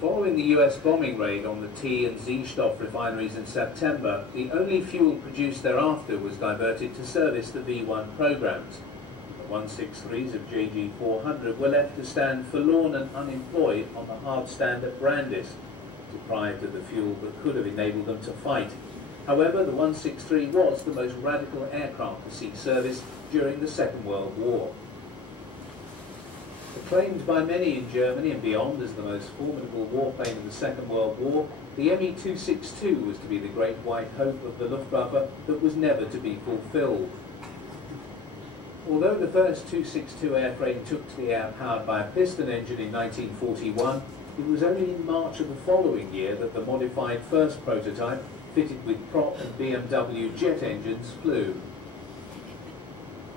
Following the US bombing raid on the T and Z-Stoff refineries in September, the only fuel produced thereafter was diverted to service the V-1 programs. The 163s of JG400 were left to stand forlorn and unemployed on the hard stand at Brandis, deprived of the fuel that could have enabled them to fight. However, the 163 was the most radical aircraft to see service during the Second World War. Acclaimed by many in Germany and beyond as the most formidable warplane of the Second World War, the ME-262 was to be the great white hope of the Luftwaffe that was never to be fulfilled. Although the first 262 airframe took to the air powered by a piston engine in 1941, it was only in March of the following year that the modified first prototype, fitted with prop and BMW jet engines, flew.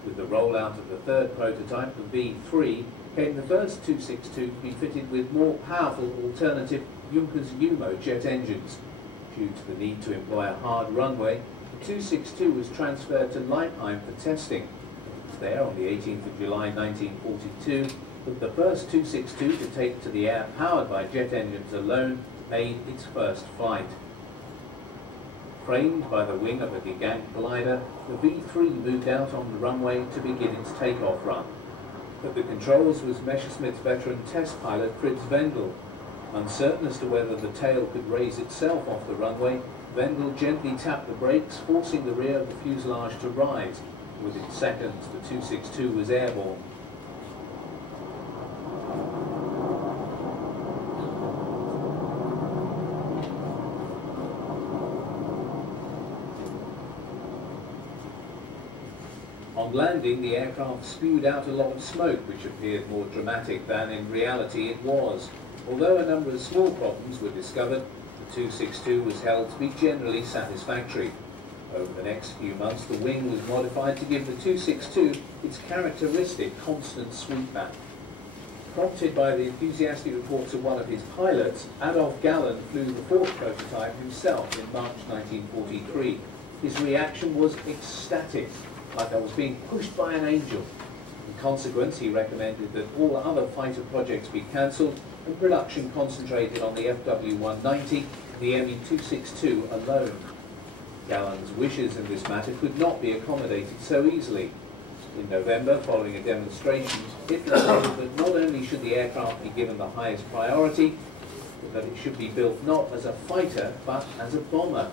With the rollout of the third prototype, the V3, came the first 262 to be fitted with more powerful alternative Junkers Umo jet engines. Due to the need to employ a hard runway, the 262 was transferred to Leipheim for testing. It was there on the 18th of July 1942 that the first 262 to take to the air powered by jet engines alone made its first flight. Framed by the wing of a Gigant glider, the V3 moved out on the runway to begin its takeoff run. At the controls was Messerschmitt's veteran test pilot Fritz Wendel. Uncertain as to whether the tail could raise itself off the runway, Wendel gently tapped the brakes, forcing the rear of the fuselage to rise. Within seconds, the 262 was airborne. On landing, the aircraft spewed out a lot of smoke, which appeared more dramatic than in reality it was. Although a number of small problems were discovered, the 262 was held to be generally satisfactory. Over the next few months, the wing was modified to give the 262 its characteristic constant sweepback. Prompted by the enthusiastic reports of one of his pilots, Adolf Galland flew the fourth prototype himself in March 1943. His reaction was ecstatic, like I was being pushed by an angel. In consequence, he recommended that all other fighter projects be cancelled and production concentrated on the FW-190 and the Me-262 alone. Galland's wishes in this matter could not be accommodated so easily. In November, following a demonstration, Hitler ordered that not only should the aircraft be given the highest priority, but that it should be built not as a fighter, but as a bomber.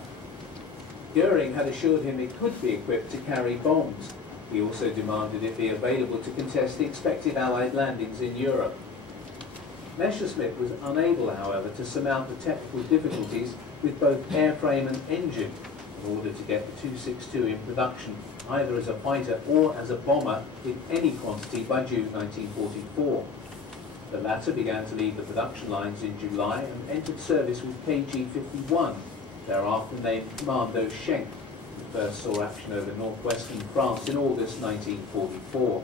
Goering had assured him it could be equipped to carry bombs. He also demanded it be available to contest the expected Allied landings in Europe. Messerschmitt was unable, however, to surmount the technical difficulties with both airframe and engine in order to get the 262 in production, either as a fighter or as a bomber in any quantity by June 1944. The latter began to leave the production lines in July and entered service with KG-51, thereafter named Commando Schenk, and first saw action over northwestern France in August 1944.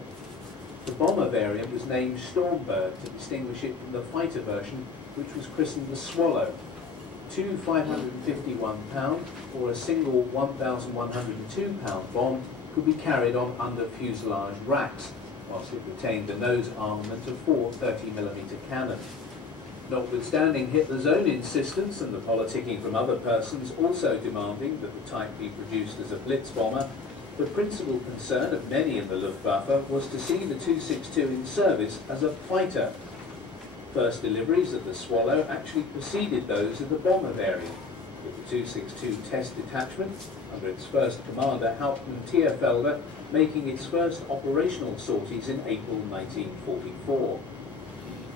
The bomber variant was named Stormbird to distinguish it from the fighter version, which was christened the Swallow. Two 551-pound or a single 1,102-pound bomb could be carried on under fuselage racks, whilst it retained the nose armament of four 30mm cannons. Notwithstanding Hitler's own insistence and the politicking from other persons also demanding that the type be produced as a Blitz bomber, the principal concern of many in the Luftwaffe was to see the 262 in service as a fighter. First deliveries of the Swallow actually preceded those of the bomber variant, with the 262 test detachment, under its first commander Hauptmann Thierfelder, making its first operational sorties in April 1944.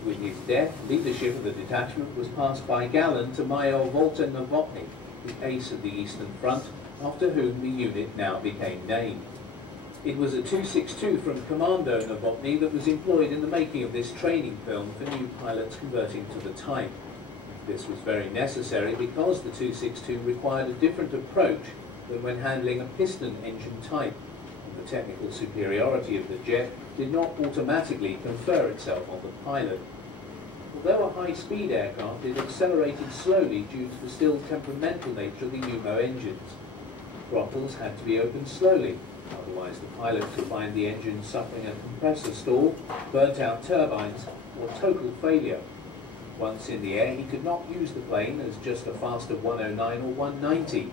With his death, leadership of the detachment was passed by Galland to Major Walter Novotny, the ace of the Eastern Front, after whom the unit now became named. It was a 262 from Commando Novotny that was employed in the making of this training film for new pilots converting to the type. This was very necessary because the 262 required a different approach than when handling a piston engine type, and the technical superiority of the jet did not automatically confer itself on the pilot. Although a high-speed aircraft, it accelerated slowly due to the still temperamental nature of the UMO engines. Throttles had to be opened slowly, otherwise the pilot could find the engine suffering a compressor stall, burnt-out turbines, or total failure. Once in the air, he could not use the plane as just a faster 109 or 190.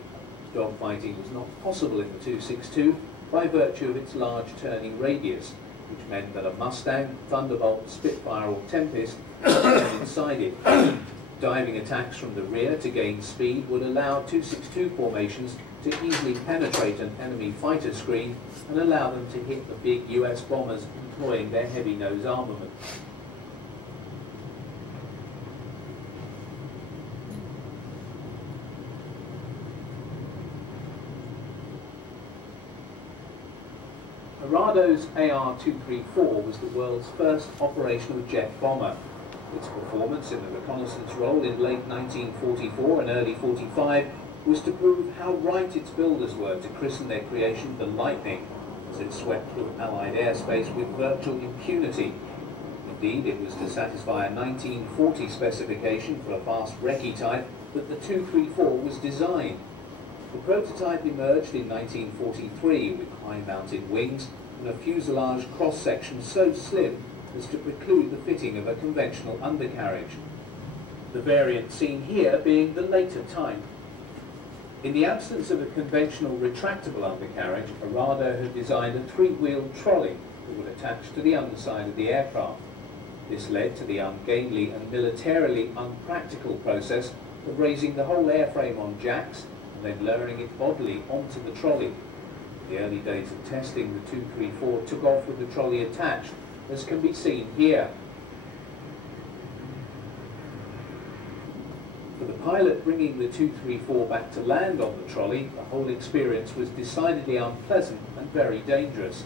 Dogfighting was not possible in the 262 by virtue of its large turning radius, which meant that a Mustang, Thunderbolt, Spitfire or Tempest could turn inside it. Diving attacks from the rear to gain speed would allow 262 formations to easily penetrate an enemy fighter screen and allow them to hit the big US bombers employing their heavy nose armament. Arado's AR-234 was the world's first operational jet bomber. Its performance in the reconnaissance role in late 1944 and early 45 was to prove how right its builders were to christen their creation the Lightning, as it swept through Allied airspace with virtual impunity. Indeed, it was to satisfy a 1940 specification for a fast recce type that the 234 was designed. The prototype emerged in 1943 with high-mounted wings and a fuselage cross-section so slim as to preclude the fitting of a conventional undercarriage. The variant seen here being the later type. In the absence of a conventional retractable undercarriage, Arado had designed a three-wheeled trolley that would attach to the underside of the aircraft. This led to the ungainly and militarily unpractical process of raising the whole airframe on jacks and then lowering it bodily onto the trolley. In the early days of testing, the 234 took off with the trolley attached, as can be seen here. For the pilot bringing the 234 back to land on the trolley, the whole experience was decidedly unpleasant and very dangerous.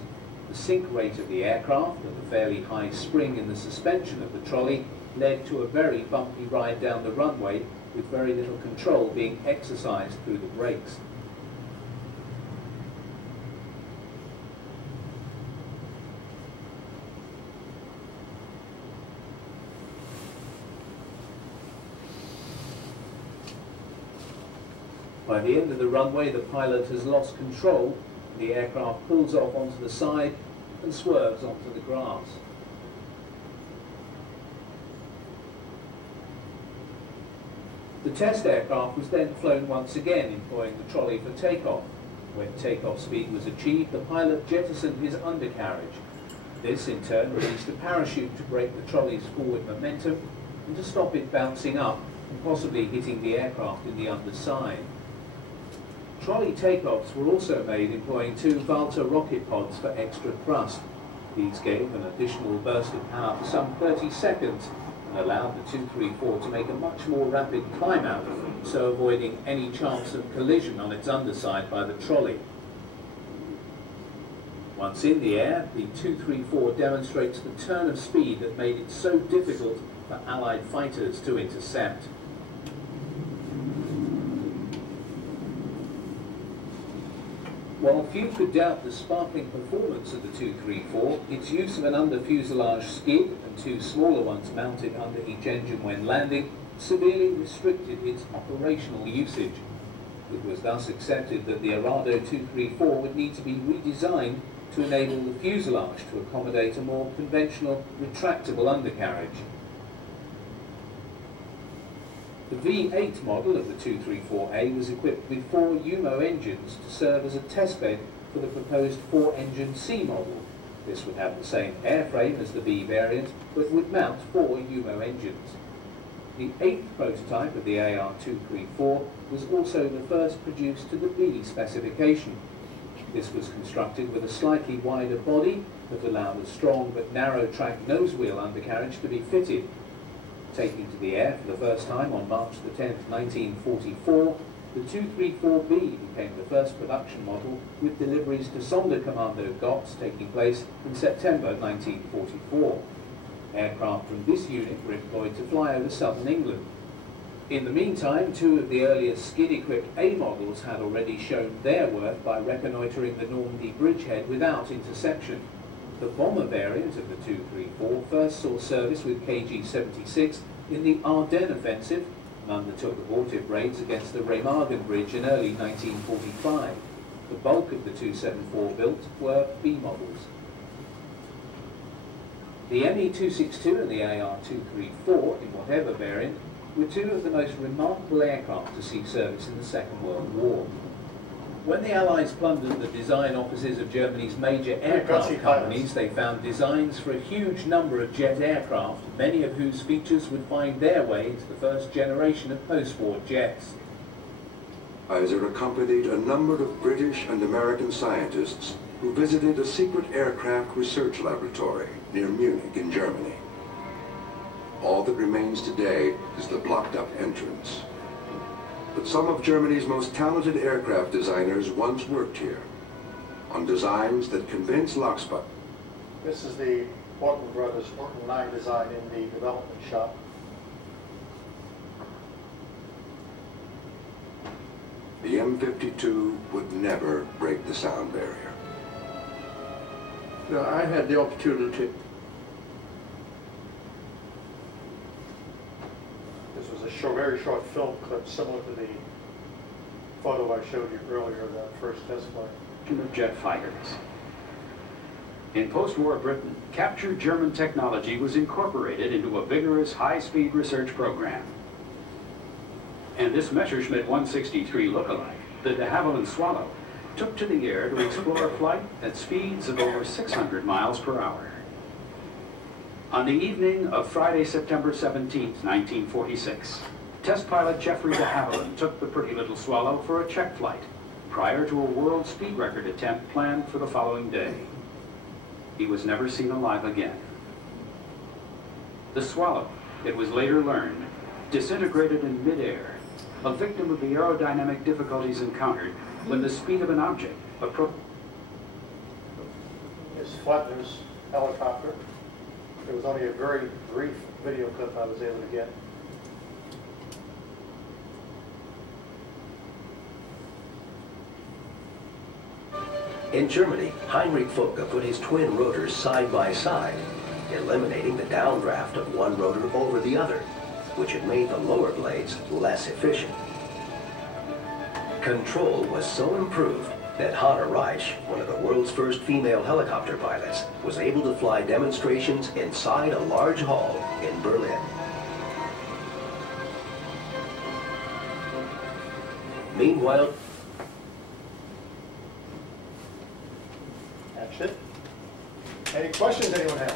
The sink rate of the aircraft and the fairly high spring in the suspension of the trolley led to a very bumpy ride down the runway, with very little control being exercised through the brakes. By the end of the runway, the pilot has lost control. The aircraft pulls off onto the side and swerves onto the grass. The test aircraft was then flown once again, employing the trolley for takeoff. When takeoff speed was achieved, the pilot jettisoned his undercarriage. This, in turn, released a parachute to break the trolley's forward momentum and to stop it bouncing up and possibly hitting the aircraft in the underside. Trolley takeoffs were also made employing two Valter rocket pods for extra thrust. These gave an additional burst of power for some 30 seconds and allowed the 234 to make a much more rapid climb out, so avoiding any chance of collision on its underside by the trolley. Once in the air, the 234 demonstrates the turn of speed that made it so difficult for Allied fighters to intercept. While few could doubt the sparkling performance of the 234, its use of an under-fuselage skid and two smaller ones mounted under each engine when landing severely restricted its operational usage. It was thus accepted that the Arado 234 would need to be redesigned to enable the fuselage to accommodate a more conventional retractable undercarriage. The V8 model of the 234A was equipped with 4 UMO engines to serve as a testbed for the proposed 4-engine C model. This would have the same airframe as the B variant, but would mount 4 UMO engines. The 8th prototype of the AR234 was also the first produced to the B specification. This was constructed with a slightly wider body that allowed a strong but narrow track nose wheel undercarriage to be fitted. Taking to the air for the first time on March the 10th, 1944, the 234B became the first production model, with deliveries to Sonderkommando Gotz taking place in September 1944. Aircraft from this unit were employed to fly over southern England. In the meantime, 2 of the earlier skid-equipped A models had already shown their worth by reconnoitering the Normandy bridgehead without interception. The bomber variant of the 234 first saw service with KG-76 in the Ardennes offensive and undertook abortive raids against the Remagen Bridge in early 1945. The bulk of the 274 built were B models. The ME-262 and the AR-234, in whatever variant, were 2 of the most remarkable aircraft to see service in the Second World War. When the Allies plundered the design offices of Germany's major aircraft companies, they found designs for a huge number of jet aircraft, many of whose features would find their way into the first generation of post-war jets. Kaiser accompanied a number of British and American scientists who visited a secret aircraft research laboratory near Munich in Germany. All that remains today is the blocked-up entrance. But some of Germany's most talented aircraft designers once worked here, on designs that convinced Lockspot. This is the Orton Brothers Orton 9 design in the development shop. The M52 would never break the sound barrier. No, I had the opportunity. This was a very short film clip similar to the photo I showed you earlier of that first test flight. Of jet fighters. In post-war Britain, captured German technology was incorporated into a vigorous high-speed research program. And this Messerschmitt 163 lookalike, the de Havilland Swallow, took to the air to explore flight at speeds of over 600 miles per hour. On the evening of Friday, September 17, 1946, test pilot Geoffrey de Havilland took the pretty little Swallow for a check flight prior to a world speed record attempt planned for the following day. He was never seen alive again. The Swallow, it was later learned, disintegrated in midair, a victim of the aerodynamic difficulties encountered when the speed of an object approached. is Fletcher's helicopter. It was only a very brief video clip I was able to get. In Germany, Heinrich Focke put his twin rotors side by side, eliminating the downdraft of one rotor over the other, which had made the lower blades less efficient. Control was so improved that Hanna Reich, one of the world's first female helicopter pilots, was able to fly demonstrations inside a large hall in Berlin. Meanwhile, That's it. Any questions anyone has?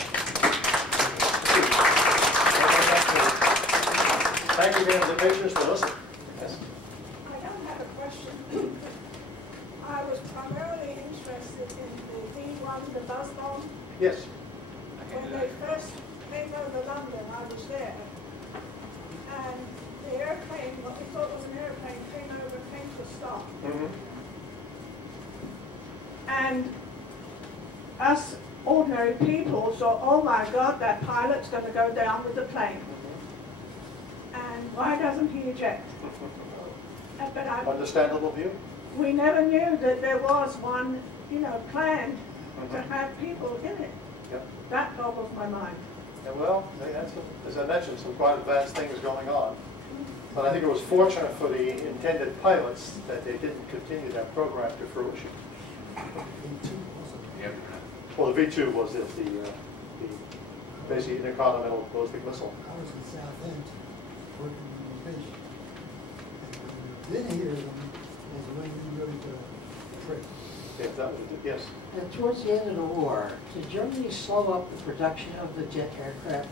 Thank you for the invitations to listen. Yes. I don't have a question. I was primarily interested in the V1, the buzz bomb. Yes. When they first came over London, I was there. And the airplane, what we thought was an airplane, came over and came to a stop. And us ordinary people thought, oh my God, that pilot's going to go down with the plane. And why doesn't he eject? But Understandable view? we never knew that there was one, you know, planned to have people in it. Yep. That boggles my mind. And well, they had some, as I mentioned, some quite advanced things going on. But I think it was fortunate for the intended pilots that they didn't continue that program to fruition. Well, the V2 was the basically intercontinental ballistic missile. I was in South End working on the vision. And when you didn't hear them is when you really got a trip. Yes, that was it. Yes. And towards the end of the war, did Germany slow up the production of the jet aircraft?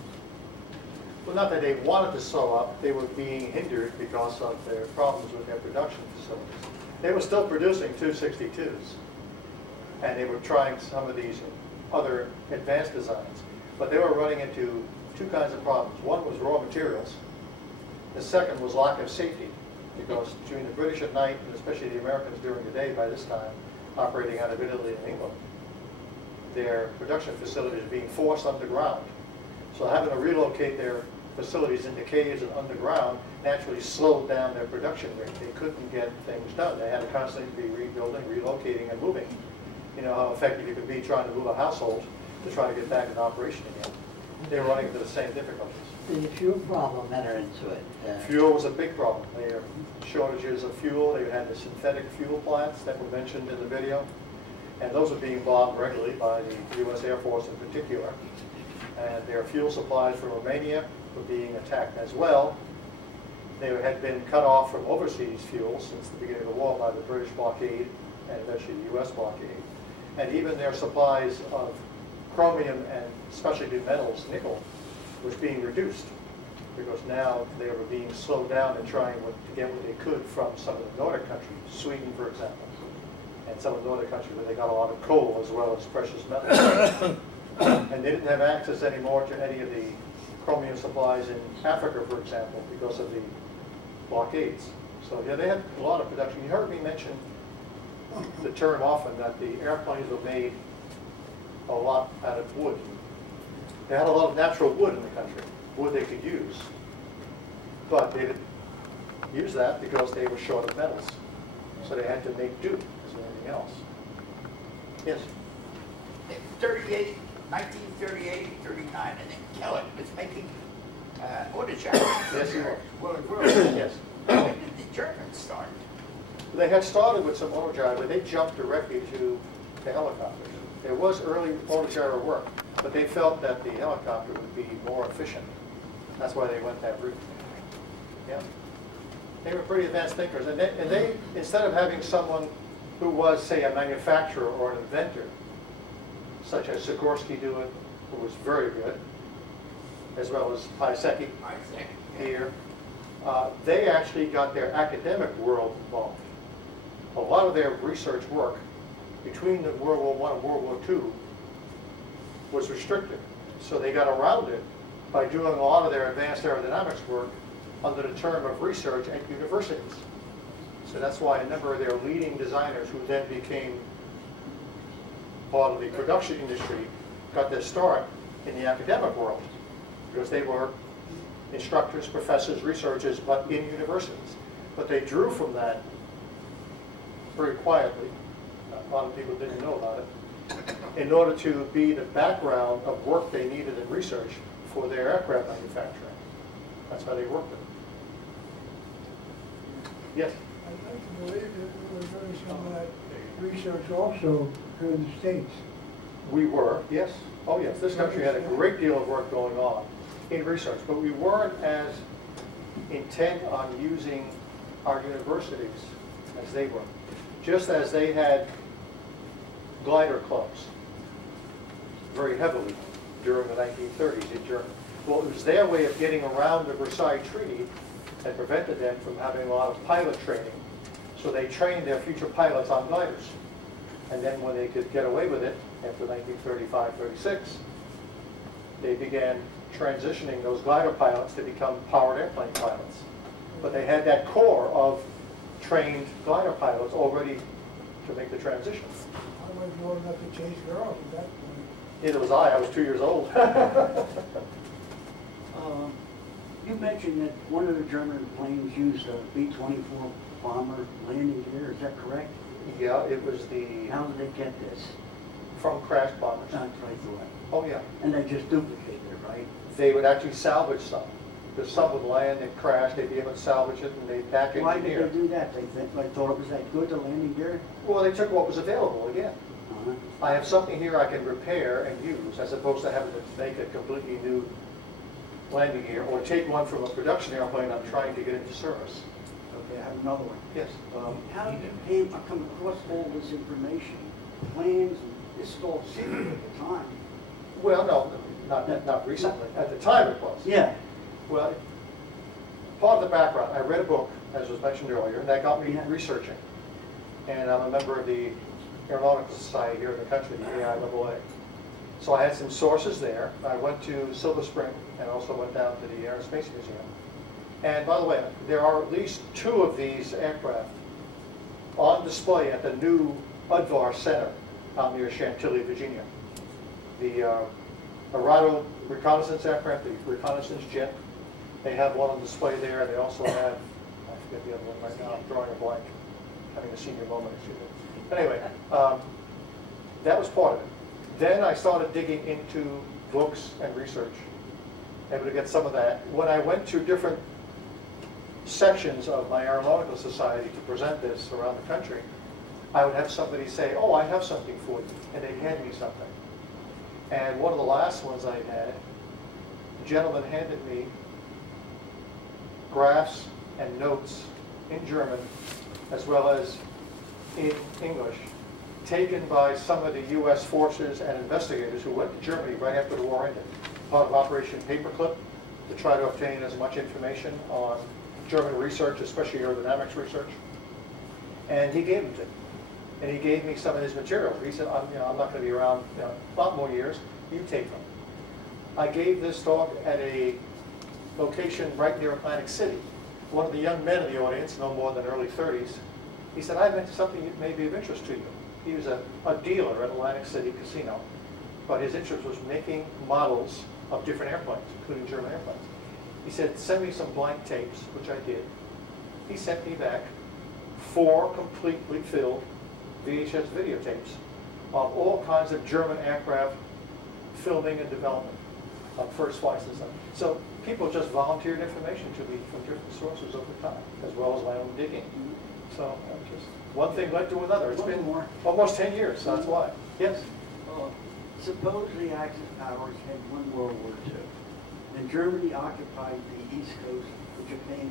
Well, not that they wanted to slow up, they were being hindered because of their problems with their production facilities. They were still producing 262s, and they were trying some of these other advanced designs, but they were running into two kinds of problems. One was raw materials. The second was lack of safety, because between the British at night, and especially the Americans during the day by this time, operating out of Italy and England, their production facilities being forced underground. So having to relocate their facilities into caves and underground naturally slowed down their production rate. They couldn't get things done. They had to constantly be rebuilding, relocating, and moving. You know how effective you could be trying to move a household to try to get back in operation again. They were running into the same difficulties. The fuel problem enter into it. Fuel was a big problem. There were shortages of fuel. They had the synthetic fuel plants that were mentioned in the video. And those were being bombed regularly by the U.S. Air Force in particular. And their fuel supplies from Romania were being attacked as well. They had been cut off from overseas fuel since the beginning of the war by the British blockade and eventually the U.S. blockade. And even their supplies of chromium and specialty metals, nickel, was being reduced because now they were being slowed down in trying to get what they could from some of the Nordic countries, Sweden, for example, and some of the Nordic countries where they got a lot of coal as well as precious metals. And they didn't have access anymore to any of the chromium supplies in Africa, for example, because of the blockades. So yeah, they had a lot of production. You heard me mention the term often that the airplanes were made a lot out of wood. They had a lot of natural wood in the country, wood they could use. But they didn't use that because they were short of metals. So they had to make do as anything else. Yes? 1938, 39, I think Kellett was making autogyro. Yes, he was. Well, Yes. when did the Germans start? They had started with some autogyro, but they jumped directly to the helicopters. There was early autogyro work, but they felt that the helicopter would be more efficient. That's why they went that route. Yeah. They were pretty advanced thinkers. And they instead of having someone who was, say, a manufacturer or an inventor, such as Sikorsky do it, who was very good, as well as Piasecki here, they actually got their academic world involved. A lot of their research work between the World War I and World War II was restricted. So they got around it by doing a lot of their advanced aerodynamics work under the term of research at universities. So that's why a number of their leading designers who then became part of the production industry got their start in the academic world, because they were instructors, professors, researchers, but in universities. But they drew from that very quietly. A lot of people didn't know about it, in order to be the background of work they needed in research for their aircraft manufacturing. That's how they worked it. Yes? I'd like to believe that we were doing some of that research also here in the States. We were, yes. Oh, yes. This country had a great deal of work going on in research, but we weren't as intent on using our universities as they were. Just as they had glider clubs very heavily during the 1930s in Germany. Well, it was their way of getting around the Versailles Treaty that prevented them from having a lot of pilot training. So they trained their future pilots on gliders. And then when they could get away with it, after 1935-36, they began transitioning those glider pilots to become powered airplane pilots. But they had that core of trained glider pilots already to make the transition. I wasn't old enough to chase girls at that point. Neither was I was 2 years old. You mentioned that one of the German planes used a B-24 bomber landing gear, is that correct? Yeah, it was the... How did they get this? From crash bombers. That's what I thought. Oh, yeah. And they just duplicated it, right? They would actually salvage some. Because some would land and crash, they'd be able to salvage it, and they'd back engineer. Why did they do that? They thought it was that good, the landing gear? Well, they took what was available again. Uh-huh. I have something here I can repair and use, as opposed to having to make a completely new landing gear, or take one from a production airplane I'm trying to get into service. Okay, I have another one. Yes. How did you come across all this information? Plans, and this is all secret at the time. Well, no, not recently. At the time it was. Yeah. Well, part of the background, I read a book, as was mentioned earlier, and that got me researching. And I'm a member of the Aeronautical Society here in the country, the AIAA. So I had some sources there. I went to Silver Spring and also went down to the Air and Space Museum. And by the way, there are at least 2 of these aircraft on display at the new Udvar Center out near Chantilly, Virginia. The Arado reconnaissance aircraft, the reconnaissance jet, they have one on display there. They also have, I forget the other one right now, I'm drawing a blank, having a senior moment, excuse me. Anyway, that was part of it. Then I started digging into books and research, able to get some of that. When I went to different sections of my Aeronautical Society to present this around the country, I would have somebody say, oh, I have something for you, and they'd hand me something. And one of the last ones I had, the gentleman handed me graphs and notes in German, as well as in English, taken by some of the U.S. forces and investigators who went to Germany right after the war ended, part of Operation Paperclip, to try to obtain as much information on German research, especially aerodynamics research. And he gave it to me. And he gave me some of his material. He said, I'm not going to be around a lot more years. You take them. I gave this talk at a location right near Atlantic City. One of the young men in the audience, no more than early 30s, he said, I've been to something that may be of interest to you. He was a dealer at Atlantic City Casino, but his interest was making models of different airplanes, including German airplanes. He said, send me some blank tapes, which I did. He sent me back 4 completely filled VHS videotapes of all kinds of German aircraft filming and development on first flights and stuff. So people just volunteered information to me from different sources over time, as well as my own digging. So just one thing led to another. It's been almost 10 years, so that's why. Yes? Suppose the Axis powers had won World War II, and Germany occupied the East Coast, and Japan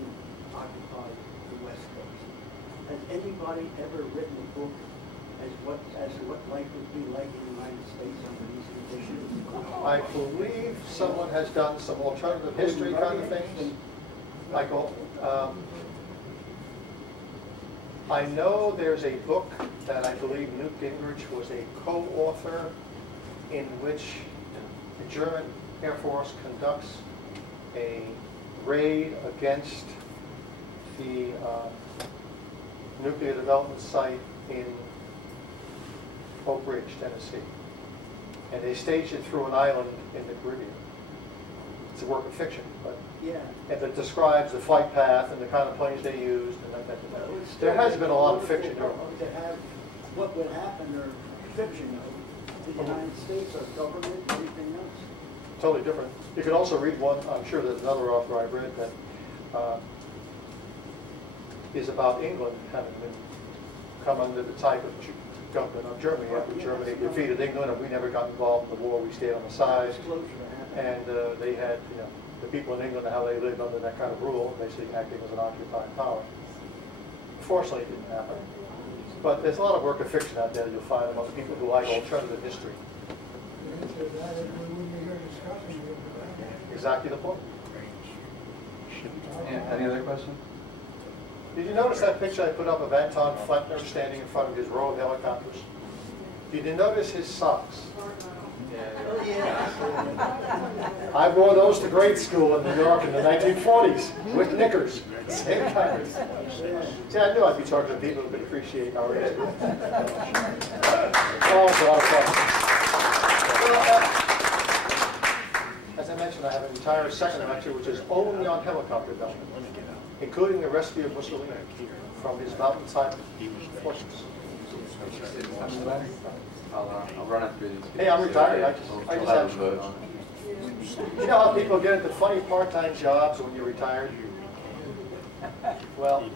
occupied the West Coast. Has anybody ever written a book as to what life would be like in the United States under these conditions? I believe someone has done some alternative history kind of things. Michael, I know there's a book that I believe Newt Gingrich was a co-author, in which the German Air Force conducts a raid against the nuclear development site in Oak Ridge, Tennessee. and they staged it through an island in the Caribbean. It's a work of fiction, but Yeah. and it describes the flight path and the kind of planes they used. And that. There has been a lot of fiction here. To have what would happen or fiction of the United States, our government, everything else. Totally different. You could also read one, I'm sure there's another author I've read that is about England having been come under the type of government of Germany after Germany defeated England, and we never got involved in the war. We stayed on the side, and they had, the people in England, how they lived under that kind of rule, basically acting as an occupying power. Fortunately, it didn't happen. But there's a lot of work of fiction out there that you'll find among people who like alternative history. Exactly the point. Any other questions? Did you notice that picture I put up of Anton Fleckner standing in front of his row of helicopters? Did you notice his socks? I wore those to grade school in New York in the 1940s with knickers. Same kind. See, I knew I'd be talking to people who could appreciate our history. Oh, it's a lot of fun. Well, as I mentioned, I have an entire second lecture which is only on helicopter development, including the rescue of Mussolini from his mountaintop fortress. I'll run it through these. Hey, I'm retired. I just have. You know how people get into funny part-time jobs when you're retired? Well.